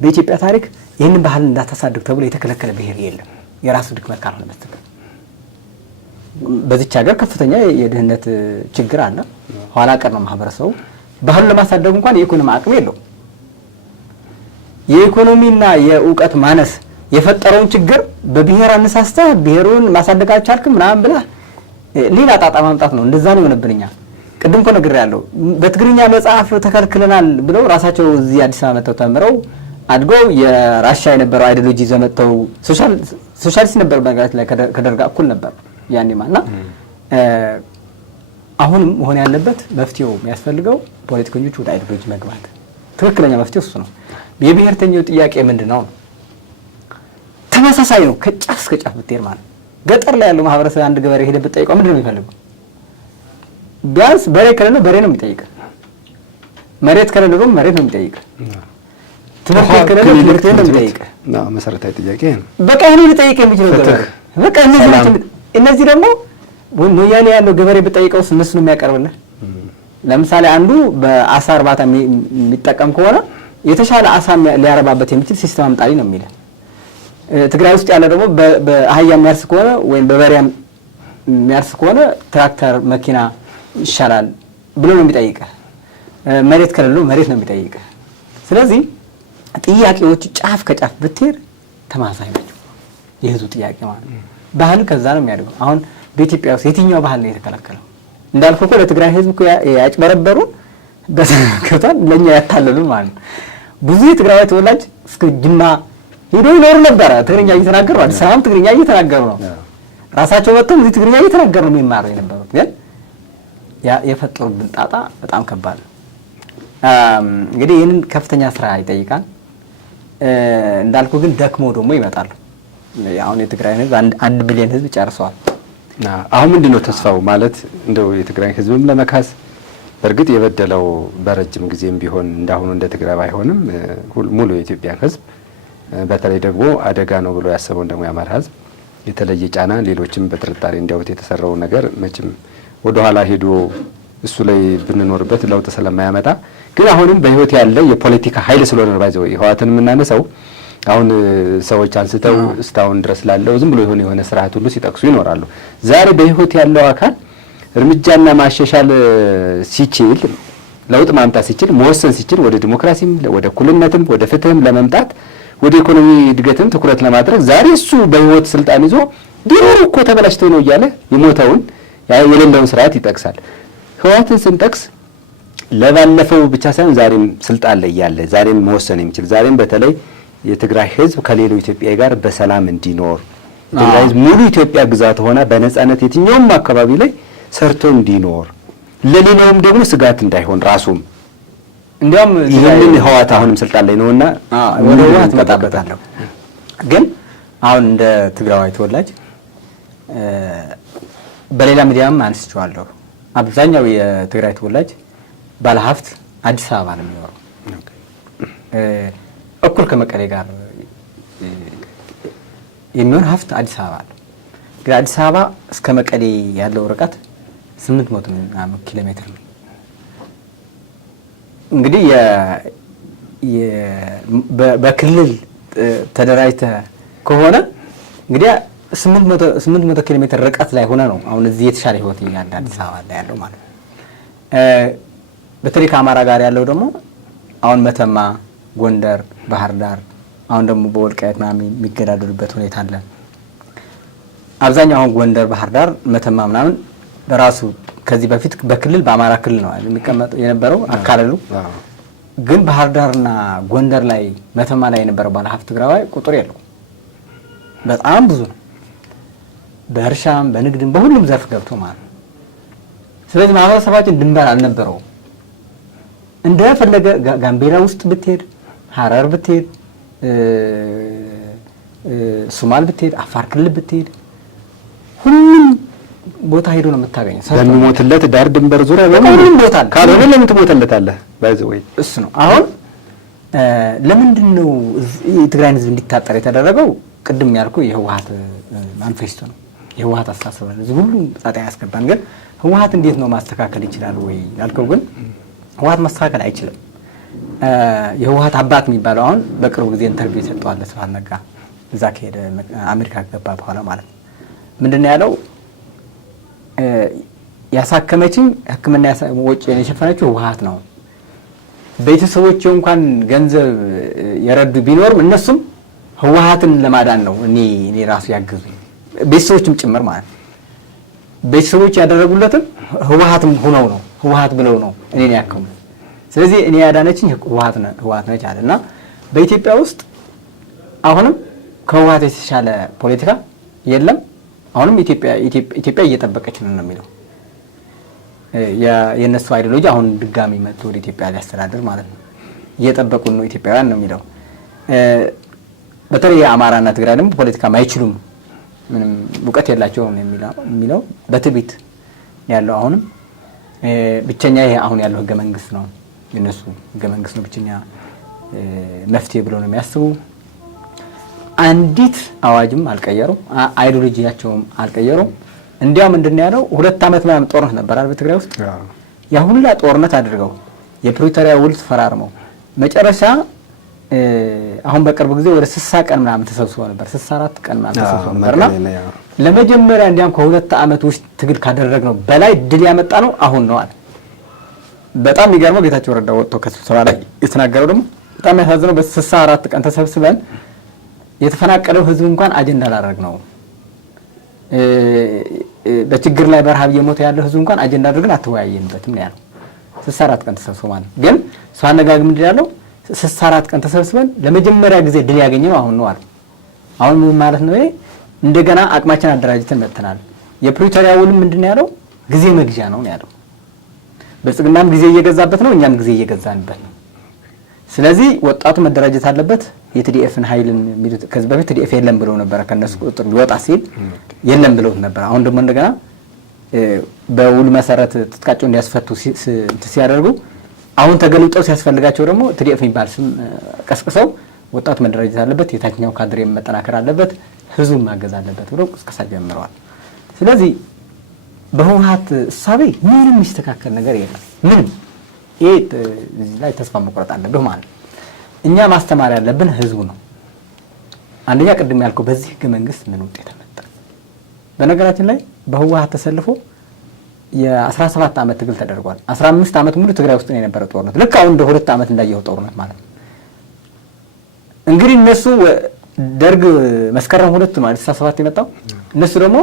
በኢትዮጵያ ታሪክ ይህንን ባህል እንዳታሳድግ ተብሎ የተከለከለ ብሔር የለም፣ የራሱ ድክመት ካልሆነ በስተቀር። በዚች ሀገር ከፍተኛ የድህነት ችግር አለ። ኋላ ቀር ነው ማህበረሰቡ። ባህሉን ለማሳደግ እንኳን የኢኮኖሚ አቅም የለው። የኢኮኖሚና የእውቀት ማነስ የፈጠረውን ችግር በብሔር አነሳስተህ ብሔሩን ማሳደግ አልቻልክም ምናምን ብለህ ሌላ ጣጣ ማምጣት ነው። እንደዛ ነው የሆነብንኛ። ቅድም እኮ ነግሬያለሁ። በትግርኛ መጽሐፍ ተከልክለናል ብለው ራሳቸው እዚህ አዲስ አበባ መጥተው ተምረው አድገው የራሻ የነበረው አይዲዮሎጂ ይዘው መጥተው ሶሻሊስት ነበር በነገራችን ላይ ከደርጋ እኩል ነበር ያኔማ። እና አሁንም መሆን ያለበት መፍትሄው የሚያስፈልገው ፖለቲከኞች ወደ አይዲዮሎጂ መግባት፣ ትክክለኛ መፍትሄው እሱ ነው። የብሔርተኛው ጥያቄ ምንድን ነው? ተመሳሳይ ነው ከጫፍ እስከ ጫፍ ብትሄድ ማለት። ገጠር ላይ ያለው ማህበረሰብ አንድ ገበሬ ሄደ ብትጠይቀው ምንድን ነው የሚፈልገው? ቢያንስ በሬ ከሌለው በሬ ነው የሚጠይቀው፣ መሬት ከሌለው ደግሞ መሬት ነው የሚጠይቀው፣ ትምህርት ከሌለው ትምህርት ነው የሚጠይቀው። መሰረታዊ ጥያቄ ነው። በቃ ይሄን ሊጠይቅ የሚችለው ገበሬ በቃ እነዚህ ደግሞ ሞያሌ ያለው ገበሬ ብትጠይቀውስ እነሱ ነው የሚያቀርብልህ። ለምሳሌ አንዱ በአሳ እርባታ የሚጠቀም ከሆነ የተሻለ አሳ ሊያረባበት የሚችል ሲስተም አምጣልኝ ነው የሚለው። ትግራይ ውስጥ ያለ ደግሞ በአህያ የሚያርስ ከሆነ ወይም በበሬ የሚያርስ ከሆነ ትራክተር መኪና ይሻላል ብሎ ነው የሚጠይቀህ። መሬት ከሌለው መሬት ነው የሚጠይቀህ። ስለዚህ ጥያቄዎች ጫፍ ከጫፍ ብትሄድ ተማሳይ ናቸው። የህዝቡ ጥያቄ ማለት ነው። ባህል ከዛ ነው የሚያደርገው። አሁን በኢትዮጵያ ውስጥ የትኛው ባህል ነው የተከለከለው? እንዳልኩህ እኮ ለትግራይ ህዝብ እኮ ያጭበረበሩን በተከታታይ ለኛ ያታለሉን ማለት ነው። ብዙ የትግራይ ተወላጅ እስከ ጅማ ሄዶ ይኖር ነበር። ትግርኛ እየተናገሩ አዲስ አበባም ትግርኛ እየተናገሩ ነው። ራሳቸው ወጥተው እዚህ ትግርኛ እየተናገሩ ነው የሚማሩ የነበሩት። ግን የፈጠሩብን ጣጣ በጣም ከባድ ነው። እንግዲህ ይህንን ከፍተኛ ስራ ይጠይቃል። እንዳልኩ ግን ደክሞ ደግሞ ይመጣሉ። አሁን የትግራይ ህዝብ 1 ቢሊዮን ህዝብ ጨርሰዋል። አሁን ምንድነው ተስፋው ማለት እንደው የትግራይ ህዝብም ለመካስ በእርግጥ የበደለው በረጅም ጊዜም ቢሆን እንዳሁኑ እንደ ትግራይ ባይሆንም ሙሉ የኢትዮጵያን ህዝብ በተለይ ደግሞ አደጋ ነው ብሎ ያሰበውን ደግሞ የአማራ ህዝብ የተለየ ጫና ሌሎችም በጥርጣሬ እንዲያዩት የተሰራው ነገር መቼም ወደኋላ ሄዶ እሱ ላይ ብንኖርበት ለውጥ ስለማያመጣ ግን አሁንም በህይወት ያለ የፖለቲካ ኃይል ስለሆነ ባይዘው ህወሓትን የምናነሳው አሁን ሰዎች አንስተው እስካሁን ድረስ ላለው ዝም ብሎ የሆነ ስርዓት ሁሉ ሲጠቅሱ ይኖራሉ። ዛሬ በህይወት ያለው አካል እርምጃና ማሻሻል ሲችል ለውጥ ማምጣት ሲችል መወሰን ሲችል ወደ ዲሞክራሲም ወደ እኩልነትም ወደ ፍትህም ለመምጣት ወደ ኢኮኖሚ እድገትም ትኩረት ለማድረግ ዛሬ እሱ በህይወት ስልጣን ይዞ ድሮ እኮ ተበላሽቶ ነው እያለ የሞተውን የሌለውን ስርዓት ይጠቅሳል። ህወሓትን ስንጠቅስ ለባለፈው ብቻ ሳይሆን ዛሬም ስልጣን ላይ ያለ ዛሬም መወሰን የሚችል ዛሬም በተለይ የትግራይ ህዝብ ከሌላው ኢትዮጵያ ጋር በሰላም እንዲኖር ትግራይ ህዝብ ሙሉ ኢትዮጵያ ግዛት ሆና በነጻነት የትኛውም አካባቢ ላይ ሰርቶ እንዲኖር ለሌላውም ደግሞ ስጋት እንዳይሆን ራሱም እንዲያውም ይህንን ህወሓት አሁንም ስልጣን ላይ ነውና ወደ ህወሓት መጣበታለሁ። ግን አሁን እንደ ትግራዋይ ተወላጅ በሌላ ሚዲያም አንስቼዋለሁ። አብዛኛው የትግራይ ተወላጅ ባለሀብት አዲስ አበባ ነው የሚኖረው። እኩል ከመቀሌ ጋር የሚሆን ሀብት አዲስ አበባ አለ። ግን አዲስ አበባ እስከ መቀሌ ያለው ርቀት 800 ኪሎ ሜትር ነው። እንግዲህ በክልል ተደራጅተ ከሆነ እንግዲህ 800 ኪሎ ሜትር ርቀት ላይ ሆነ ነው አሁን እዚህ የተሻለ ህይወት ያለ አዲስ አበባ ላይ ያለው ማለት ነው። በተለይ ከአማራ ጋር ያለው ደግሞ አሁን መተማ፣ ጎንደር፣ ባህር ዳር አሁን ደግሞ በወልቃይት ምናምን የሚገዳደሉበት ሁኔታ አለ። አብዛኛው አሁን ጎንደር፣ ባህር ዳር፣ መተማ ምናምን በራሱ ከዚህ በፊት በክልል በአማራ ክልል ነው የሚቀመጠው የነበረው አካለሉ። ግን ባህር ዳርና ጎንደር ላይ መተማ ላይ የነበረው ባለሀብት ትግራዋይ ቁጥር የለው በጣም ብዙ ነው። በእርሻም በንግድም በሁሉም ዘርፍ ገብቶ ማለት ነው። ስለዚህ ማህበረሰባችን ድንበር አልነበረው። እንደፈለገ ጋምቤላ ውስጥ ብትሄድ፣ ሀረር ብትሄድ፣ ሶማል ብትሄድ፣ አፋር ክልል ብትሄድ ሁሉም ቦታ ሄዶ ነው የምታገኘው። ለሚሞትለት ዳር ድንበር ዙሪያ ሁሉም ቦታ አለ። ካልሆነ ለምን ትሞተለታለህ? ባይዘው ወይ እሱ ነው። አሁን ለምንድን ነው የትግራይን ህዝብ እንዲታጠር የተደረገው? ቅድም ያልኩ የህወሓት ማኒፌስቶ ነው። የህወሓት አስተሳሰብ ነው። እዚህ ሁሉ ጣጣ ያስገባን። ግን ህወሓት እንዴት ነው ማስተካከል ይችላል ወይ ያልከው፣ ግን ህወሓት ማስተካከል አይችልም። የህወሓት አባት የሚባለው አሁን በቅርቡ ጊዜ ኢንተርቪው የሰጠዋል ስብሐት ነጋ እዛ ከሄደ አሜሪካ ገባ በኋላ ማለት ነው። ምንድነው ያለው? ያሳከመችኝ ሕክምና ወጪ የሸፈነችው ህወሓት ነው። ቤተሰቦቼ እንኳን ገንዘብ የረዱ ቢኖርም እነሱም ህወሓትን ለማዳን ነው እኔ ራሱ ያገዙኝ ቤተሰቦችም ጭምር ማለት ነው። ቤተሰቦች ያደረጉለትም ህወሓትም ሆነው ነው ህወሓት ብለው ነው እኔን ያከሙ። ስለዚህ እኔ ያዳነችኝ ህወሓት ነች አለ እና በኢትዮጵያ ውስጥ አሁንም ከህወሓት የተሻለ ፖለቲካ የለም። አሁንም ኢትዮጵያ እየጠበቀች ነው የሚለው የነሱ አይዲዮሎጂ አሁን ድጋሚ መጥቶ ወደ ኢትዮጵያ ሊያስተዳድር ማለት ነው። እየጠበቁን ነው ኢትዮጵያውያን ነው የሚለው። በተለይ የአማራና ትግራይ ደግሞ ፖለቲካ አይችሉም፣ ምንም እውቀት የላቸውም የሚለው በትዕቢት ያለው አሁንም ብቸኛ ይሄ አሁን ያለው ህገ መንግስት ነው የነሱ ህገ መንግስት ነው ብቸኛ መፍትሄ ብለው ነው የሚያስቡ። አንዲት አዋጅም አልቀየሩም፣ አይዲዮሎጂያቸውም አልቀየሩም። እንዲያው ምንድነው ያለው 2 ዓመት ምናምን ጦርነት ነበር አይደል በትግራይ ውስጥ። ያ ሁላ ጦርነት አድርገው የፕሪቶሪያ ውል ተፈራርመው መጨረሻ አሁን በቅርብ ጊዜ ወደ 60 ቀን ምናምን ተሰብስበው ነበር፣ 64 ቀን ምናምን ተሰብስበው ነበርና ለመጀመሪያ እንዲያም ከ2 ዓመት ውስጥ ትግል ካደረግነው በላይ ድል ያመጣ ነው አሁን ነው አለ። በጣም የሚገርመው ጌታቸው ረዳ ወጥቶ ከስብሰባ ላይ የተናገረው ደግሞ በጣም ያሳዝነው በ64 ቀን ተሰብስበን የተፈናቀለው ህዝብ እንኳን አጀንዳ አላደረግ ነው፣ በችግር ላይ በረሃብ እየሞተ ያለው ህዝብ እንኳን አጀንዳ አድርገን አትወያየንበትም ነው ያለው። 64 ቀን ተሰብስበው ማለት ግን ሰው አነጋግም ምንድን ያለው 64 ቀን ተሰብስበን ለመጀመሪያ ጊዜ ድል ያገኘነው አሁን ነው አለ። አሁን ምን ማለት ነው? እንደገና አቅማችን አደራጅተን መጥተናል። የፕሪቶሪያ ውል ምንድነው ያለው? ጊዜ መግዣ ነው ያለው። ብልጽግናም ጊዜ እየገዛበት ነው፣ እኛም ጊዜ እየገዛንበት ነው። ስለዚህ ወጣቱ መደራጀት አለበት። የቲዲኤፍን ኃይልን ከዚህ በፊት ቲዲኤፍ የለም ብለው ነበር፣ ከነሱ ቁጥጥር ሊወጣ ሲል የለም ብለው ነበር። አሁን ደግሞ እንደገና በውል መሰረት ትጥቃቸው እንዲያስፈቱ ሲያደርጉ አሁን ተገልጠው ሲያስፈልጋቸው ደግሞ ቲዲኤፍ የሚባል ስም ቀስቅሰው ወጣቱ መደራጀት አለበት፣ የታችኛው ካድሬ መጠናከር አለበት፣ ህዝቡ ማገዝ አለበት ብለው ቅስቀሳ ጀምረዋል። ስለዚህ በህወሓት እሳቤ ምንም የሚስተካከል ነገር የለም። ምንም ይሄ እዚህ ላይ ተስፋ መቁረጥ አለብህ ማለት ነው። እኛ ማስተማር ያለብን ህዝቡ ነው። አንደኛ ቅድም ያልከው በዚህ ህገ መንግስት ምን ውጤት መጣ? በነገራችን ላይ በህወሓት ተሰልፎ የ17 ዓመት ትግል ተደርጓል። 15 ዓመት ሙሉ ትግራይ ውስጥ ነው የነበረው ጦርነት። ልክ አሁን እንደ 2 ዓመት እንዳየው ጦርነት ማለት ነው። እንግዲህ እነሱ ደርግ መስከረም 2 ነው 17 የመጣው። እነሱ ደግሞ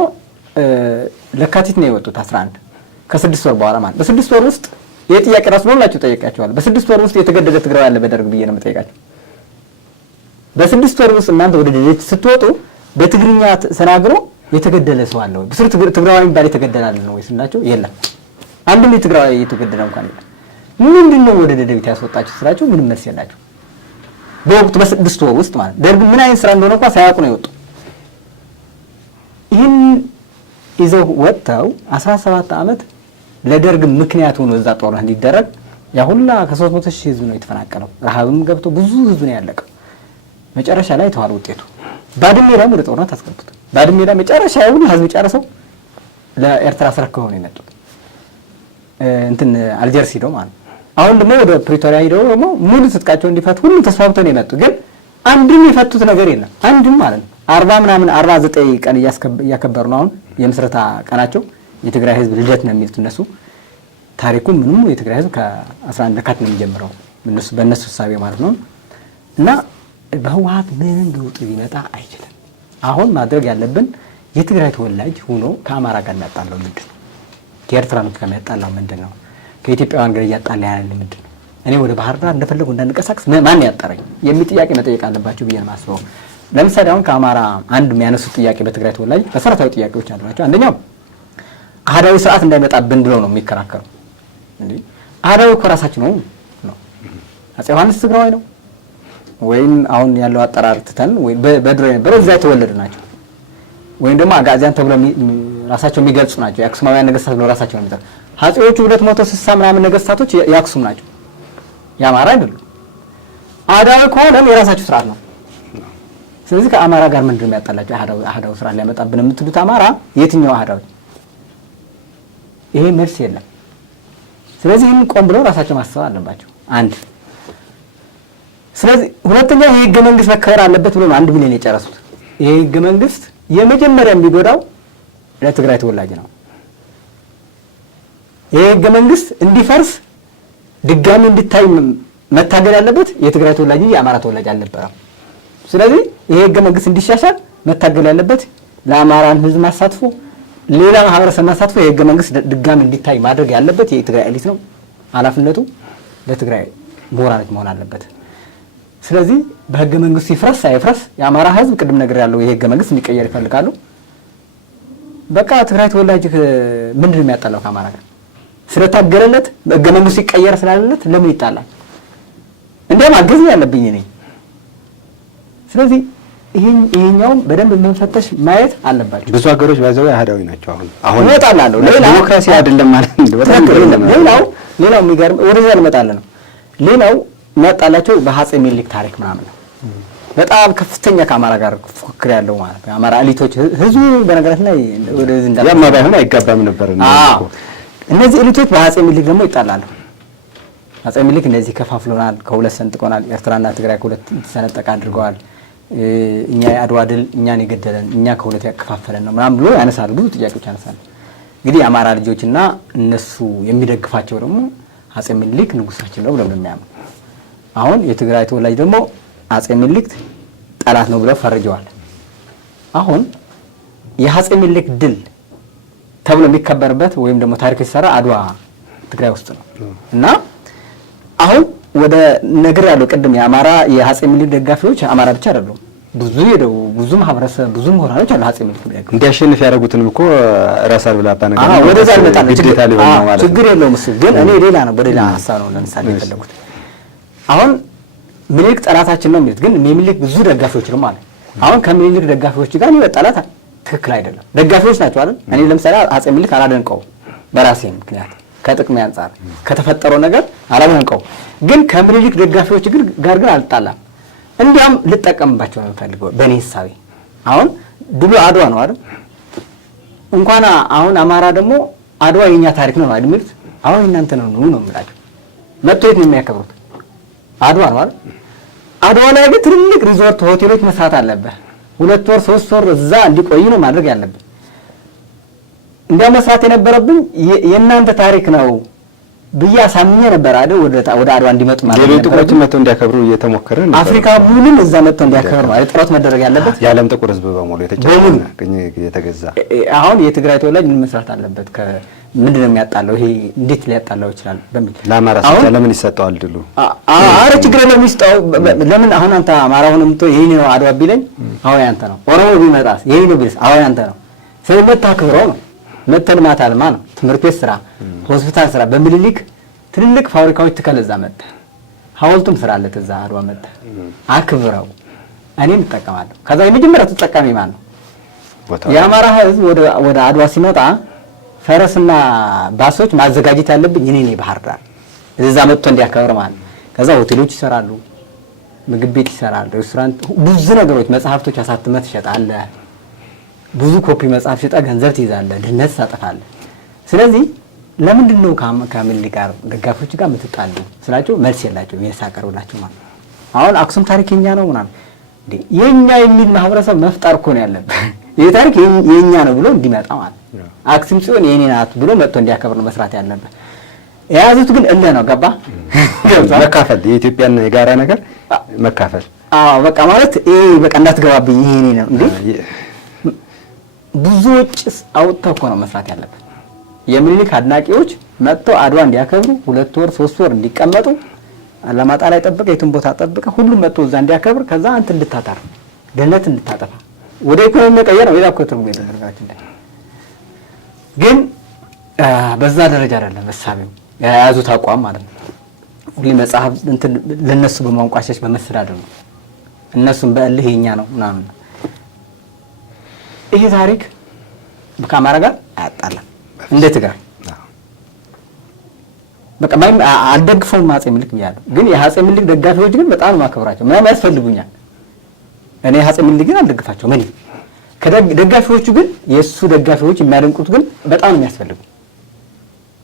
ለካቲት ነው የወጡት 11 ከ6 ወር በኋላ ማለት በ6 ወር ውስጥ የጥያቄ ራስ ብሎላችሁ ጠይቃቸዋል። በ6 ወር ውስጥ የተገደለ ትግራይ ያለ በደርግ ብዬ ነው የምጠይቃቸው። በ6 ወር ውስጥ እናንተ ወደ ደጀት ስትወጡ በትግርኛ ተናግሮ የተገደለ ሰው አለ ወይ? ብስሩ ትግራዋይ የሚባል የተገደለ አለ ነው ወይ ስላቸው የለም። አንድም የትግራዋይ የተገደለ እንኳን የለም። ምንድነው ወደ ደደቢት ያስወጣችሁ ስላቸው ምንም መልስ የላቸው። በወቅቱ በ6 ወር ውስጥ ማለት ደርግ ምን አይነት ስራ እንደሆነ እንኳን ሳያውቁ ነው የወጡ። ይህን ይዘው ወጥተው 17 ዓመት ለደርግ ምክንያት ሆኖ እዛ ጦርነት እንዲደረግ ያ ሁላ ከ300 ሺህ ህዝብ ነው የተፈናቀለው። ረሃብም ገብቶ ብዙ ህዝብ ነው ያለቀው። መጨረሻ ላይ ተዋል ውጤቱ ባድሜ ላይ ወደ ጦርነት አስገቡት። ባድሜ ላይ መጨረሻ ሁሉ ህዝብ ጨርሰው ለኤርትራ አስረክበው ነው የመጡት። እንትን አልጀርስ ሄደው ማለት አሁን ደግሞ ወደ ፕሪቶሪያ ሄደው ደግሞ ሙሉ ትጥቃቸው እንዲፈቱ ሁሉ ተስፋፍተው ነው የመጡት። ግን አንድም የፈቱት ነገር የለም። አንድም ማለት ነው 49 ቀን እያከበሩ ነው አሁን የምስረታ ቀናቸው። የትግራይ ህዝብ ልደት ነው የሚሉት እነሱ። ታሪኩ ምንም የትግራይ ህዝብ ከ11 ለካቲት ነው የሚጀምረው እነሱ በእነሱ ሐሳብ ማለት ነው። እና በህወሓት ምንም ለውጥ ሊመጣ አይችልም። አሁን ማድረግ ያለብን የትግራይ ተወላጅ ሆኖ ከአማራ ጋር የሚያጣላው ምንድን ነው? ከኤርትራ ጋር የሚያጣላው ምንድን ነው? ከኢትዮጵያውያን ጋር እያጣላ ያለ ምንድን ነው? እኔ ወደ ባህር ዳር እንደፈለጉ እንዳንቀሳቀስ ማን ያጠረኝ የሚል ጥያቄ መጠየቅ አለባቸው ብዬ ነው የማስበው። ለምሳሌ አሁን ከአማራ አንድ የሚያነሱት ጥያቄ በትግራይ ተወላጅ መሰረታዊ ጥያቄዎች አሏቸው። አንደኛው አህዳዊ ስርዓት እንዳይመጣብን ብለው ነው የሚከራከሩ። እንዴ አህዳዊ እኮ ራሳችን ነው። አፄ ዮሐንስ ትግራዋይ ነው ወይም አሁን ያለው አጠራር ትተን ወይ በድሮ የነበረው እዛ የተወለዱ ናቸው። ወይም ደግሞ አጋዚያን ተብሎ ራሳቸው የሚገልጹ ናቸው። የአክሱማውያን ነገስታት ብለው ራሳቸው ነው የሚጠሩ። አፄዎቹ 260 ምናምን ነገስታቶች የአክሱም ናቸው፣ የአማራ አይደሉም። አህዳዊ ከሆነ የራሳቸው ስርዓት ነው። ስለዚህ ከአማራ ጋር ምንድን ነው የሚያጣላቸው? አህዳዊ ስርዓት ሊያመጣብን የምትሉት አማራ የትኛው አህዳዊ? ይሄ መልስ የለም። ስለዚህ ይህን ቆም ብለው ራሳቸው ማሰብ አለባቸው። አንድ ስለዚህ ሁለተኛ ይሄ ህገ መንግስት መከበር አለበት ብሎ ነው 1 ሚሊዮን የጨረሱት። ይሄ ህገ መንግስት የመጀመሪያ የሚጎዳው ለትግራይ ተወላጅ ነው። ይሄ ህገ መንግስት እንዲፈርስ ድጋሚ እንዲታይ መታገል ያለበት የትግራይ ተወላጅ የአማራ ተወላጅ አልነበረም። ስለዚህ ይሄ ህገ መንግስት እንዲሻሻል መታገል ያለበት ለአማራን ህዝብ ማሳትፎ ሌላ ማህበረሰብ ማሳትፎ የህገ መንግስት ድጋሚ እንዲታይ ማድረግ ያለበት የትግራይ ኤሊት ነው። ኃላፊነቱ ለትግራይ ምሁራኖች መሆን አለበት። ስለዚህ በህገ መንግስቱ ይፍረስ አይፍረስ የአማራ ህዝብ ቅድም ነገር ያለው የህገ መንግስት እንዲቀየር ይፈልጋሉ። በቃ ትግራይ ተወላጅ ምንድነው የሚያጣላው ከአማራ ጋር? ስለታገለለት ህገ መንግስቱ ይቀየር ስላለለት ለምን ይጣላል? እንደውም አገዝ ያለብኝ ነኝ። ስለዚህ ይሄኛውም በደንብ መንፈተሽ ማየት አለባቸው። ብዙ ሀገሮች ባይዘው አህዳዊ ናቸው። አሁን እመጣለሁ። ዲሞክራሲ አይደለም ማለት ነው። ሌላው የሚገርም ወደዛ ልመጣለህ ነው። ሌላው የሚያጣላቸው በአፄ ምኒልክ ታሪክ ምናምን ነው። በጣም ከፍተኛ ከአማራ ጋር ፉክክር ያለው ማለት ነው። አማራ ኤሊቶች ህዝቡ በነገራችን ላይ ወደዚህ እንዳለ ባይሆን አይጋባም ነበር። እነዚህ ኤሊቶች በአፄ ምኒልክ ደግሞ ይጣላሉ። አፄ ምኒልክ እንደዚህ ከፋፍሎናል፣ ከሁለት ሰንጥቀናል፣ ኤርትራና ትግራይ ከሁለት ሰነጠቅ አድርገዋል። እኛ የአድዋ ድል እኛን የገደለን እኛ ከሁለት ያከፋፈለን ነው ምናምን ብሎ ያነሳሉ። ብዙ ጥያቄዎች ያነሳሉ። እንግዲህ የአማራ ልጆችና እነሱ የሚደግፋቸው ደግሞ አፄ ምኒልክ ንጉሳችን ነው ብለው ነው የሚያምኑ። አሁን የትግራይ ተወላጅ ደግሞ አፄ ምኒልክ ጠላት ነው ብለው ፈርጀዋል። አሁን የአፄ ምኒልክ ድል ተብሎ የሚከበርበት ወይም ደግሞ ታሪክ ሲሰራ አድዋ ትግራይ ውስጥ ነው እና አሁን ወደ ነገር ያለው ቅድም የአማራ የአፄ ምኒልክ ደጋፊዎች አማራ ብቻ አይደሉም። ብዙ ሄደው ብዙ ማህበረሰብ ብዙ ምሁራኖች አሉ አጼ ምኒልክ እንዲያሸንፍ ያደረጉትንም እኮ ራስ አልብላባ ነገር ወደዛ እንመጣለን። ግዴታ ሊሆን ነው ማለት ነው። ችግር የለውም እሱ ግን እኔ ሌላ ነው በሌላ ሀሳብ ነው ለምሳሌ የፈለጉት። አሁን ምኒልክ ጠላታችን ነው የሚሉት ግን ምኒልክ ብዙ ደጋፊዎች ነው ማለት አሁን ከምኒልክ ደጋፊዎች ጋር ይወጣላት ትክክል አይደለም። ደጋፊዎች ናቸው አይደል? እኔ ለምሳሌ አጼ ምኒልክ አላደንቀው በራሴ ምክንያት ከጥቅም አንፃር ከተፈጠረው ነገር አላደንቀው ግን ከምኒልክ ደጋፊዎች ጋር ግን አልጣላም። እንዲያም ልጠቀምባቸው ነው የምፈልገው በእኔ ሐሳቤ። አሁን ድሉ አድዋ ነው አይደል? እንኳን አሁን አማራ ደግሞ አድዋ የኛ ታሪክ ነው አይደል የሚሉት? አሁን እናንተ ነው የምላቸው። መጥቶ የት ነው የሚያከብሩት? አድዋ ነው አይደል? አድዋ ላይ ግን ትልልቅ ሪዞርት ሆቴሎች መስራት አለበት። 2 ወር 3 ወር እዛ እንዲቆይ ነው ማድረግ ያለብን። እንዲያው መስራት የነበረብን የእናንተ ታሪክ ነው ብዬ አሳምኜ ነበር አይደል ወደ አድዋ እንዲመጡ ማለት ነው። ሌሎች ጥቁሮች መጥተው እንዲያከብሩ እየተሞከረ ነው። አፍሪካ ሙሉም እዛ መጥተው እንዲያከብሩ ነው አይደል ጥረት መደረግ ያለበት። የዓለም ጥቁር ሕዝብ በሙሉ የተገዛ አሁን የትግራይ ተወላጅ ምን መስራት አለበት? ምንድነው የሚያጣለው? ይሄ እንዴት ሊያጣላው ይችላል? በሚል ለአማራ ሲታ ለምን ይሰጠዋል ድሉ? አረ ችግር የለም ይስጠው። ለምን አሁን አንተ አማራ ሆነም ተው ይሄ ነው አድዋ ቢለኝ አሁን ያንተ ነው። ኦሮሞ ቢመጣስ ይሄ ነው ቢልስ አሁን ያንተ ነው። ስለዚህ ታክብረው ነው መተልማት አልማ ነው ትምህርት ቤት ስራ ሆስፒታል ስራ በምኒልክ ትልልቅ ፋብሪካዎች ትከለዛ መጣ ሐውልቱም ስራ አለ ተዛ አድዋ መጣ አክብረው እኔም እጠቀማለሁ። ከዛ የመጀመሪያው ተጠቃሚ ማን ነው? የአማራ ህዝብ ወደ አድዋ ሲመጣ ፈረስና ባሶች ማዘጋጀት ያለብኝ እኔ ነኝ። ባህር ዳር እዛ መጥቶ እንዲያከብር ማለት ከዛ ሆቴሎች ይሰራሉ፣ ምግብ ቤት ይሰራሉ፣ ሬስቶራንት ብዙ ነገሮች መጽሐፍቶች አሳትመት ትሸጣለህ። ብዙ ኮፒ መጽሐፍ ሽጣ ገንዘብ ትይዛለህ፣ ድህነት ታጠፋለህ። ስለዚህ ለምንድን ነው ከምኒልክ ጋር ደጋፊዎች ጋር የምትጣሉ ስላቸው መልስ የላቸውም። የሳቀሩላቸው ማለት አሁን አክሱም ታሪክ የኛ ነው ምናምን እንዴ የኛ የሚል ማህበረሰብ መፍጠር እኮ ነው ያለበት። ይሄ ታሪክ የኛ ነው ብሎ እንዲመጣ ማለት አክሱም ጽዮን የኔ ናት ብሎ መጥቶ እንዲያከብር ነው መስራት ያለበት። የያዙት ግን ነው ገባ መካፈል የኢትዮጵያን የጋራ ነገር መካፈል። በቃ ማለት በቃ እንዳትገባብኝ ይሄ እኔ ነው እንዴ ብዙዎች አውጥተው እኮ ነው መስራት ያለበት። የምኒልክ አድናቂዎች መጥተው አድዋ እንዲያከብሩ 2 ወር 3 ወር እንዲቀመጡ አላማጣ ላይ ጠብቀ የቱን ቦታ ጠብቀ ሁሉም መጥቶ እዛ እንዲያከብር ከዛ አንተ እንድታታር ድህነት እንድታጠፋ ወደ ኢኮኖሚ መቀየር ነው የዛው ትርጉም የተደረጋችሁ እንደ ግን በዛ ደረጃ አይደለም መሳቢው የያዙት አቋም ማለት ነው። ሁሉ መጽሐፍ እንትን ለነሱ በማንቋሸሽ በመሰዳደር ነው እነሱም በእልህ የኛ ነው ምናምን። ይሄ ታሪክ ከአማራ ጋር አያጣላም እንደ ትግራይ በቃ አልደግፈውም አጼ ምኒልክ ብያለሁ። ግን የአጼ ምኒልክ ደጋፊዎች ግን በጣም ማከብራቸው ምናምን ያስፈልጉኛል። እኔ አጼ ምኒልክ ግን አልደግፋቸው ምን ከደጋፊዎቹ ግን የሱ ደጋፊዎች የሚያደንቁት ግን በጣም ነው የሚያስፈልጉ።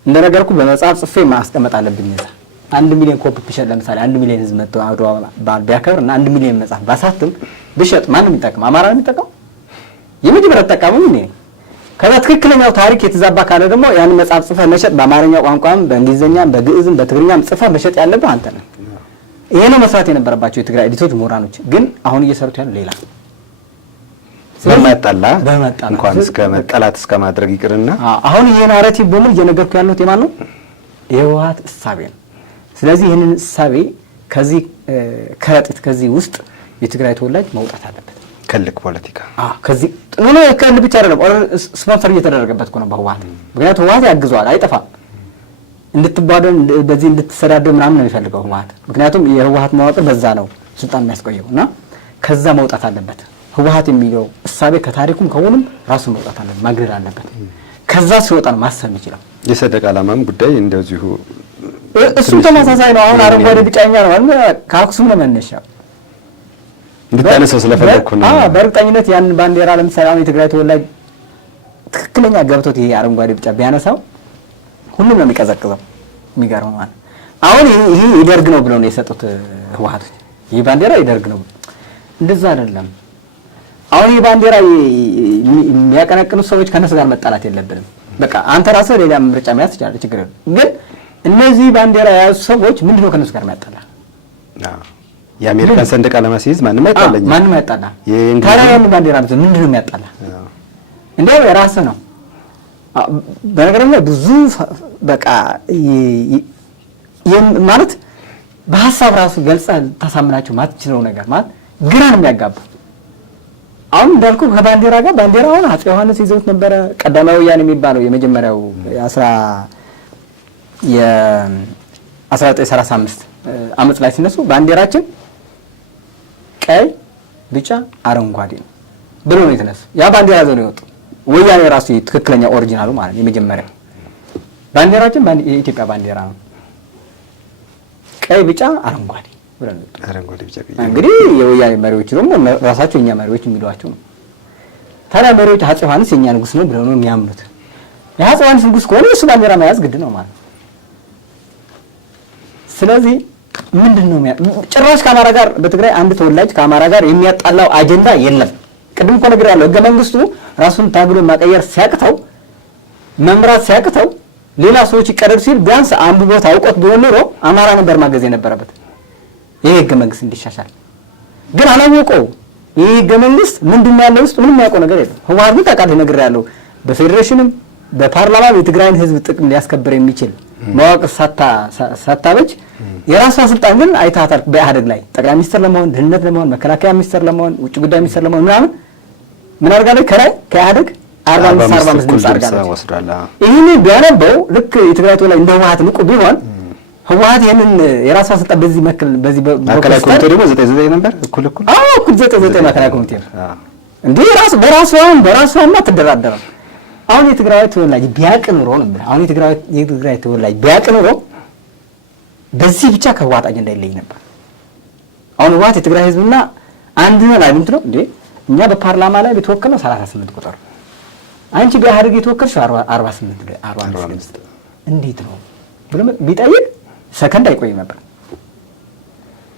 እንደነገርኩ በመጽሐፍ ጽፌ ማስቀመጥ አለብኝ። እዛ 1 ሚሊዮን ኮፒ ቢሸጥ ለምሳሌ 1 ሚሊዮን ህዝብ መጥቶ አድዋ ቢያከብር እና 1 ሚሊዮን መጽሐፍ ባሳትም ቢሸጥ ማንም ይጠቀም? አማራ ነው የሚጠቀም? የመጀመሪያ ተጠቃሚው እኔ ነኝ። ከዛ ትክክለኛው ታሪክ የተዛባ ካለ ደግሞ ያን መጽሐፍ ጽፈህ መሸጥ በአማርኛ ቋንቋም በእንግሊዘኛም በግዕዝም በትግርኛም ጽፈህ መሸጥ ያለብህ አንተ ነህ። ይሄ ነው መስራት የነበረባቸው የትግራይ ኤዲቶች ምሁራኖች። ግን አሁን እየሰሩት ያለው ሌላ በመጣላ እንኳን እስከ መጠላት እስከ ማድረግ ይቅርና አሁን ይሄ ናሬቲቭ በሙሉ እየነገርኩ ያለሁት የማን ነው? የህወሓት እሳቤ ነው። ስለዚህ ይሄንን እሳቤ ከዚህ ከረጢት ከዚህ ውስጥ የትግራይ ተወላጅ መውጣት አለበት። ከልክ ፖለቲካ ከዚህ ነው ከልክ ብቻ አይደለም ስፖንሰር እየተደረገበት ነው በህወሓት። ምክንያቱም ህወሓት ያግዘዋል አይጠፋም። እንድትባደን በዚህ እንድትሰዳደብ ምናምን ነው የሚፈልገው ህወሓት። ምክንያቱም የህወሓት መዋቅር በዛ ነው ስልጣን የሚያስቆየውና ከዛ መውጣት አለበት። ህወሓት የሚለው እሳቤ ከታሪኩም ከሆነም ራሱ መውጣት አለበት፣ ማግለል አለበት። ከዛ ሲወጣ ነው ማሰብ የሚችለው። የሰደቅ ዓላማም ጉዳይ እንደዚሁ እሱም ተመሳሳይ ነው። አሁን አረንጓዴ ቢጫኛ ነው ማለት ከአክሱም ነው መነሻው እንድታነሳው ስለፈለኩ ነው። በእርግጠኝነት ያን ባንዲራ ለምሳሌ አሁን የትግራይ ተወላጅ ትክክለኛ ገብቶት ይሄ አረንጓዴ ቢጫ ቢያነሳው ሁሉም ነው የሚቀዘቅዘው። የሚገርመው ማለት አሁን ይሄ ይደርግ ነው ብለው ነው የሰጡት ህወሓቶች። ይሄ ባንዲራ ይደርግ ነው እንደዛ አይደለም። አሁን ይሄ ባንዲራ የሚያቀነቅኑ ሰዎች ከነሱ ጋር መጣላት የለብንም። በቃ አንተ ራስህ ሌላ ምርጫ መያዝ ትችላለህ፣ ችግር የለም። ግን እነዚህ ባንዲራ የያዙ ሰዎች ምንድነው ከነሱ ጋር የሚያጣላ? የአሜሪካን ሰንደቅ ዓላማ ሲይዝ ማንም አይጣላኝ፣ ማንም አይጣላ። ታዲያ ባንዲራ ምንድነው የሚያጣላ? እንዴው የራስህ ነው። በነገራችን ላይ ብዙ በቃ ማለት በሐሳብ ራሱ ገልጸህ ታሳምናቸው ማትችለው ነገር ማለት ግራ ነው የሚያጋባ። አሁን እንዳልኩ ከባንዲራ ጋር ባንዲራውን አፄ ዮሐንስ ይዘውት ነበረ። ቀዳማዊ ወያኔ የሚባለው የመጀመሪያው የ1935 አመጽ ላይ ሲነሱ ባንዲራችን ቀይ፣ ቢጫ፣ አረንጓዴ ነው ብሎ ነው የተነሱ። ያ ባንዲራ ዘው ነው የወጡ ወያኔ ራሱ ትክክለኛ ኦሪጂናሉ ማለት የመጀመሪያው ባንዲራችን የኢትዮጵያ ባንዲራ ነው። ቀይ፣ ቢጫ፣ አረንጓዴ ብለን ነው አረንጓዴ፣ ቢጫ፣ ቀይ። እንግዲህ የወያኔ መሪዎች ደግሞ ራሳቸው የኛ መሪዎች የሚሏቸው ነው። ታዲያ መሪዎች አፄ ዮሐንስ የኛ ንጉስ ነው ብለው ነው የሚያምኑት። የአፄ ዮሐንስ ንጉስ ከሆነ እሱ ባንዲራ መያዝ ግድ ነው ማለት ነው። ስለዚህ ምንድነው ጭራሽ ከአማራ ጋር በትግራይ አንድ ተወላጅ ከአማራ ጋር የሚያጣላው አጀንዳ የለም። ቅድም እኮ ነገር ያለው ህገ መንግስቱ ራሱን ታግሎ ማቀየር ሲያቅተው መምራት ሲያቅተው ሌላ ሰዎች ይቀደዱ ሲል ቢያንስ አንብቦት አውቆት ቢሆን ኖሮ አማራ ነበር ማገዝ የነበረበት ይሄ ህገ መንግስት እንዲሻሻል። ግን አላወቀው። ይሄ ህገ መንግስት ምንድነው ያለው ውስጥ ምንም ያውቀው ነገር የለም። ህወሓት ግን ታውቃለህ ነገር ያለው በፌዴሬሽንም በፓርላማም የትግራይን ህዝብ ጥቅም ሊያስከብር የሚችል መዋቅር ሳታበጅ የራሷ ስልጣን ግን አይታታል። በኢህአዴግ ላይ ጠቅላይ ሚኒስትር ለመሆን፣ ደህንነት ለመሆን፣ መከላከያ ሚኒስትር ለመሆን፣ ውጭ ጉዳይ ሚኒስትር ለመሆን ምናምን ምን አድርጋለች? ከላይ ከኢህአዴግ 45 ድምፅ አድርጋለች። ይህን ቢያነበው ልክ የትግራይ ላይ እንደ ህወሓት ንቁ ቢሆን ህወሓት ይሄንን የራሷ ስልጣን በዚህ ማዕከላዊ ኮሚቴ ደግሞ 99 ነበር እኩል 99 ማዕከላዊ ኮሚቴ እንዴ በራሷማ ትደራደረው። አሁን የትግራይ ተወላጅ ቢያቅ ኑሮ ነበር። አሁን የትግራይ ተወላጅ ቢያቅ ኑሮ በዚህ ብቻ ከህወሓት አጀንዳ ይለይ ነበር። አሁን ህወሓት የትግራይ ህዝብና አንድ ነው አይደል ነው እንዴ? እኛ በፓርላማ ላይ በተወከለው 38 ቁጥር አንቺ በኢህአዴግ የተወከልሽው 45 እንዴት ነው ብሎ ቢጠይቅ ሰከንድ አይቆይም ነበር።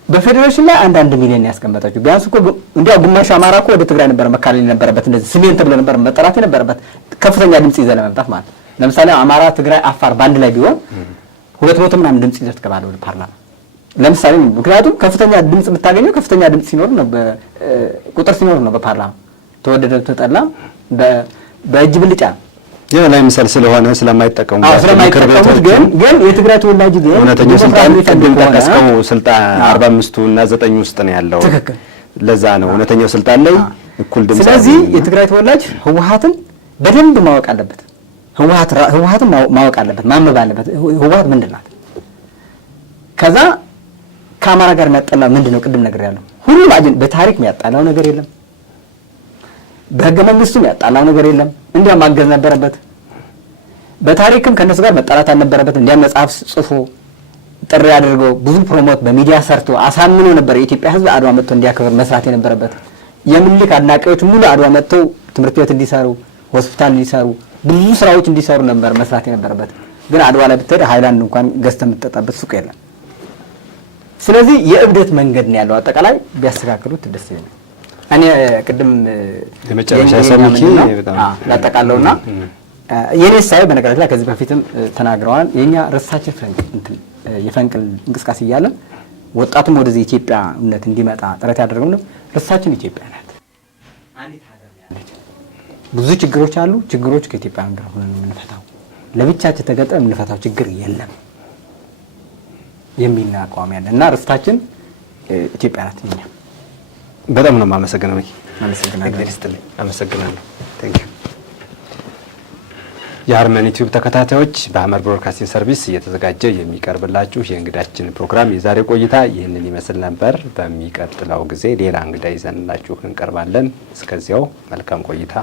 በፌዴሬሽን ላይ አንድ ሚሊዮን ያስቀመጣችሁ ቢያንስ እኮ እንዲያው ግማሽ አማራ እኮ ወደ ትግራይ ነበር መካለል የነበረበት እንደዚህ ስሜን ተብሎ ነበር መጠራት የነበረበት ከፍተኛ ድምጽ ይዘህ ለመምጣት ማለት። ለምሳሌ አማራ፣ ትግራይ፣ አፋር ባንድ ላይ ቢሆን 200 ምናምን ድምጽ ይዘህ ትገባለህ ወደ ፓርላማ ለምሳሌ። ምክንያቱም ከፍተኛ ድምጽ የምታገኘው ከፍተኛ ድምጽ ሲኖር ነው፣ ቁጥር ሲኖር ነው በፓርላማ ተወደደ ተጠላ በእጅ ብልጫ ያ ላይ ምሳሌ ስለሆነ ስለማይጠቀሙት ግን የትግራይ ተወላጅ ግን እውነተኛው ስልጣን ቅድም ጠቀስከው ስልጣን 45ቱ እና 9 ውስጥ ነው ያለው። ትክክል። ለዛ ነው እውነተኛው ስልጣን ላይ እኩል ድምጽ። ስለዚህ የትግራይ ተወላጅ ህወሓትን በደንብ ማወቅ አለበት። ህወሓትን ማወቅ አለበት፣ ማንበብ አለበት። ህወሓት ምንድን ናት? ከዛ ከአማራ ጋር የሚያጣላው ምንድነው? ቅድም ነገር ያለው ሁሉም በታሪክ የሚያጣላው ነገር የለም። በህገ መንግስቱ የሚያጣላው ነገር የለም። እንዲያም ማገዝ ነበረበት። በታሪክም ከነሱ ጋር መጣላት አልነበረበት። እንዲያም መጽሐፍ ጽፎ ጥሪ አድርገው ብዙ ፕሮሞት በሚዲያ ሰርቶ አሳምኖ ነበር የኢትዮጵያ ህዝብ አድዋ መጥቶ እንዲያከብር መስራት የነበረበት። የምኒልክ አድናቂዎች ሙሉ አድዋ መጥተው ትምህርት ቤት እንዲሰሩ፣ ሆስፒታል እንዲሰሩ፣ ብዙ ስራዎች እንዲሰሩ ነበር መስራት የነበረበት። ግን አድዋ ላይ ብትሄድ ሃይላንድ እንኳን ገዝተህ የምትጠጣበት ሱቅ የለም። ስለዚህ የእብደት መንገድ ነው ያለው። አጠቃላይ ቢያስተካክሉት ደስ ይላል። እኔ ቅድም የመጨረሻ ሰምቼ በጣም ያጠቃለውና የኔ ሳይ በነገራችን ላይ ከዚህ በፊትም ተናግረዋል። የኛ ርዕሳችን የፈንቅል እንቅስቃሴ እያለን ወጣቱም ወደዚህ ኢትዮጵያነት እንዲመጣ ጥረት ያደረገው ነው። ርዕሳችን ኢትዮጵያ ናት። አንዲት ሀገር ያለች ብዙ ችግሮች አሉ። ችግሮች ከኢትዮጵያ ጋር ሆነን የምንፈታው ለብቻችን ተገጠም የምንፈታው ችግር የለም የሚል አቋም ያለን እና ርዕሳችን ኢትዮጵያ ናት። እኛ በጣም ነው የማመሰግነው። አመሰግናለሁ። ታንክ ዩ። የሀርመን ዩቲዩብ ተከታታዮች በሀመር ብሮድካስቲንግ ሰርቪስ እየተዘጋጀ የሚቀርብላችሁ የእንግዳችን ፕሮግራም የዛሬ ቆይታ ይህንን ይመስል ነበር። በሚቀጥለው ጊዜ ሌላ እንግዳ ይዘንላችሁ እንቀርባለን። እስከዚያው መልካም ቆይታ።